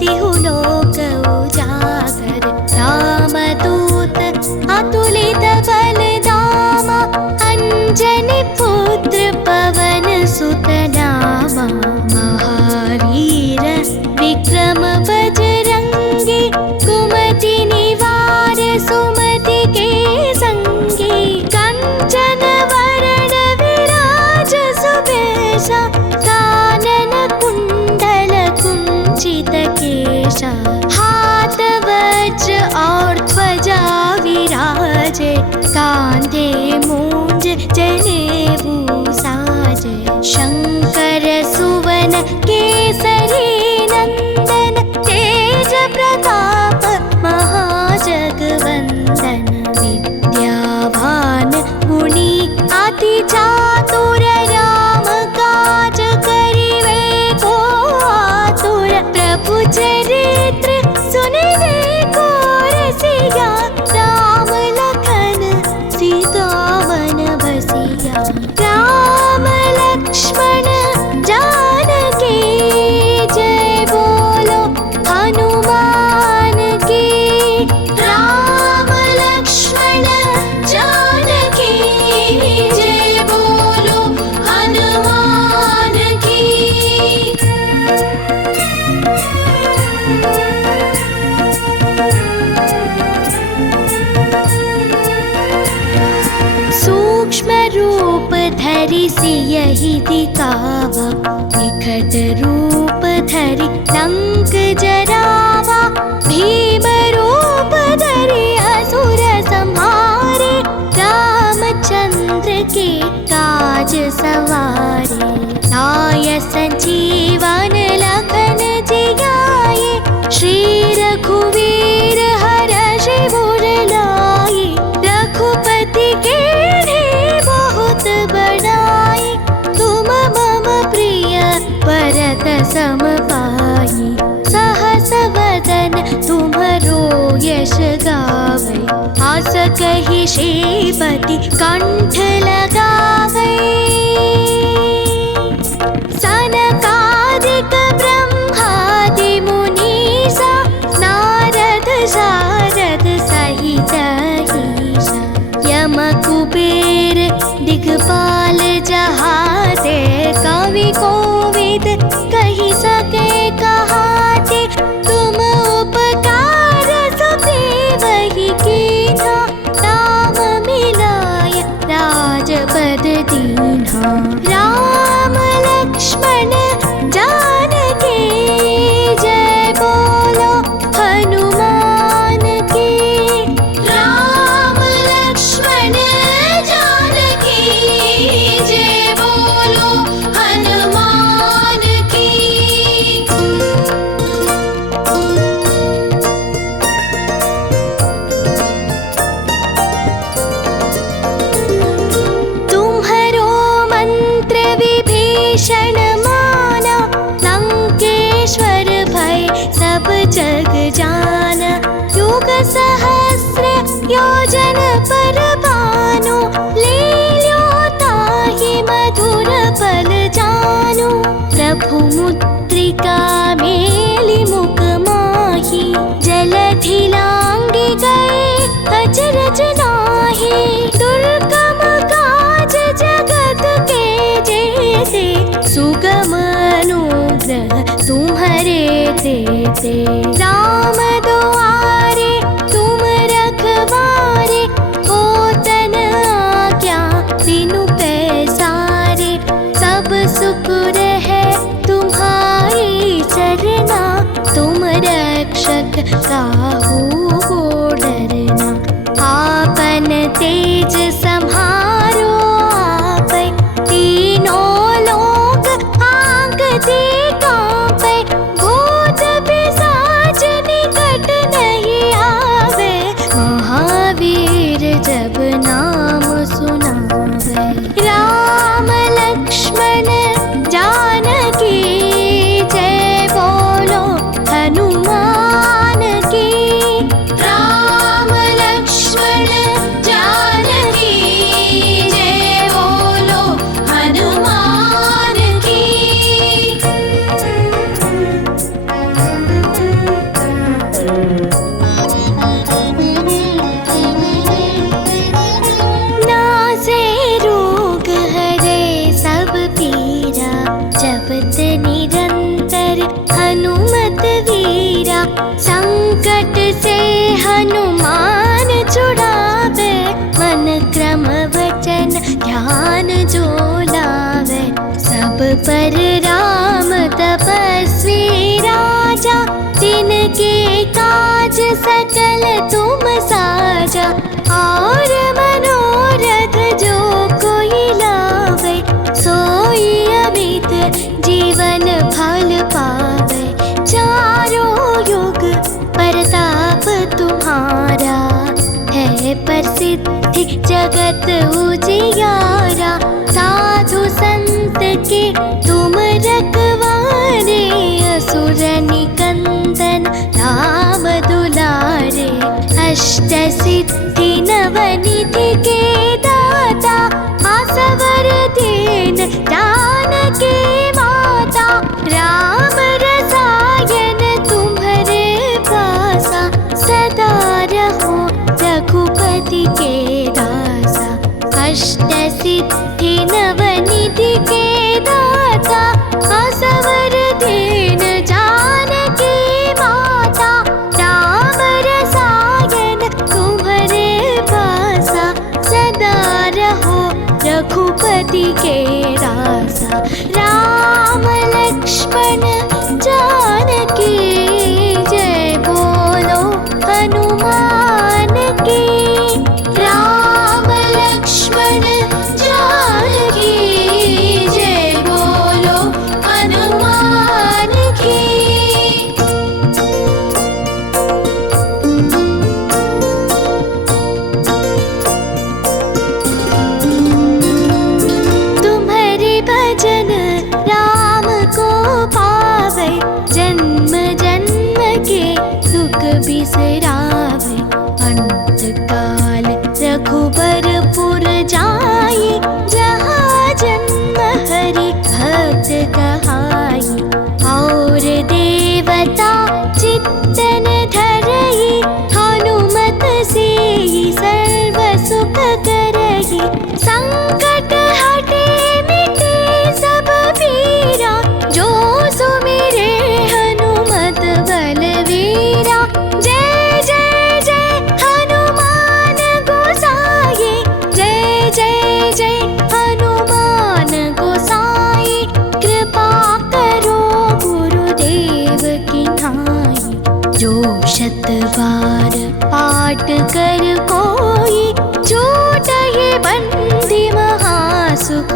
तिहु लोक उजागर रामदूत अतुलित बल धामा अंजनी पुत्र पवन सुत नामा महावीर विक्रम बजरंगी कुमति निवार सुमति के संगी कंचन वरण विराज सुबेशा कानन कुंडल कुंचित केशा हाथ वज्र और ध्वजा विराजे कांधे मूंज जनेऊ साजे शंकर सुवन केसरी नंदन तेज प्रताप महाजगवंदन विद्यावान गुणी अति चातुर राम काज करिवे को आतुर प्रभु चरित्र सुनिवे को रसिया राम लखन सीता मन बसिया राम लक्ष्मण जानकी जय बोलो हनुमान की राम लक्ष्मण जानकी जय बोलो हनुमान की। सूक्ष्म रूप धरि सियहि दिखावा विकट रूप धरि लंक जरावा भीम रूप धरि असुर संहारे रामचंद्र के काज सवारे लाय संजीवन लखन जियाए श्री रघुवीर हरषि उर लाए रघुपति के बहुत बड़ाई तुम मम प्रिय भरत सम पाई सहस वदन तुम्हरो यश गावै आस कहि श्रीपति कंठ लगावै सनकादिक ब्रह्मादि मुनीसा नारद शारद सहित ईसा यम कुबेर दिगपाल जहाते कवि कोविद कहि सके कहाते तुम उपकार सुग्रीवहि कीन्हा राम मिलाय राजपद दीन्हा राम लक्ष्मण जानकी जय बोलो हनुमान की राम लक्ष्मण जानकी जय बोलो हनुमान की। तुम्हरो मंत्र विभीषण माना लंकेश्वर भय सब जग जाना युग सहस्र योजन पर भानु लील्यो ताहि मधुर पल जानु प्रभु मुद्रिका में तुम्हारे देते। राम दुआरे तुम रखवारे, होतन आज्ञा बिनु पैसारे। सब सुख रहे तुम्हारी चरना, तुम रक्षक काहू को डरना। आपन तेज सम्हारो आपै, तीनों लोक आँकते काँपै। भूत पिशाच निकट नहीं आवे, महावीर जब नाम सुनावे। राम लक्ष्मण जानकी जय बोलो हनुमान की। राम लक्ष्मण जानकी जय बोलो हनुमान की। नासे रोग हरे सब पीरा, जपत निरंतर हनुमत वीरा। संकट से हनुमान छुड़ावे, मन क्रम वचन ध्यान जो लावे। सब पर राम तपस्वी राजा, तिनके काज सकल तुम साजा। और मनोरथ जो कोई लावे, सोई अमित जीवन फल पावे। चारों युग प्रताप तुम्हारा, है प्रसिद्धि जगत उजियारा। साधु संत के तुम रखवारे, असुर निकंदन राम दुलारे। अष्ट सिद्धि नवनिधि के दाता, आसवर दीन जानकी माता। राम रसायन तुम्हारे पासा, सदा रहो रघुपति के दासा। अष्ट सिद्धि नवनिधि के दाता, आसवर दीन जानकी माता। राम रसायन तुम्हारे पासा, सदा रहो रघुपति के दासा। राम लक्ष्मण जानकी जय बोलो हनुमान की। राम लक्ष्मण जानकी जय बोलो हनुमान की। तुम्हारे भजन राम को पावे, जन्म जन्म के दुख बिसरावे। अंत काल रघुबरपुर जाई, जहाँ जन्म हरि भक्त कहाई। और देवता चित्तन धरई, हनुमत से सर्व सुख करई। संकट हटे मिटे सब पीरा, जो सुमिरे हनुमत बलवीरा। जय जय जय हनुमान गोसाई, जय जय जय हनुमान गोसाई। कृपा करो गुरुदेव की नाई, जो शत बार पाठ कर कोई। छूटहि बंदी महासुख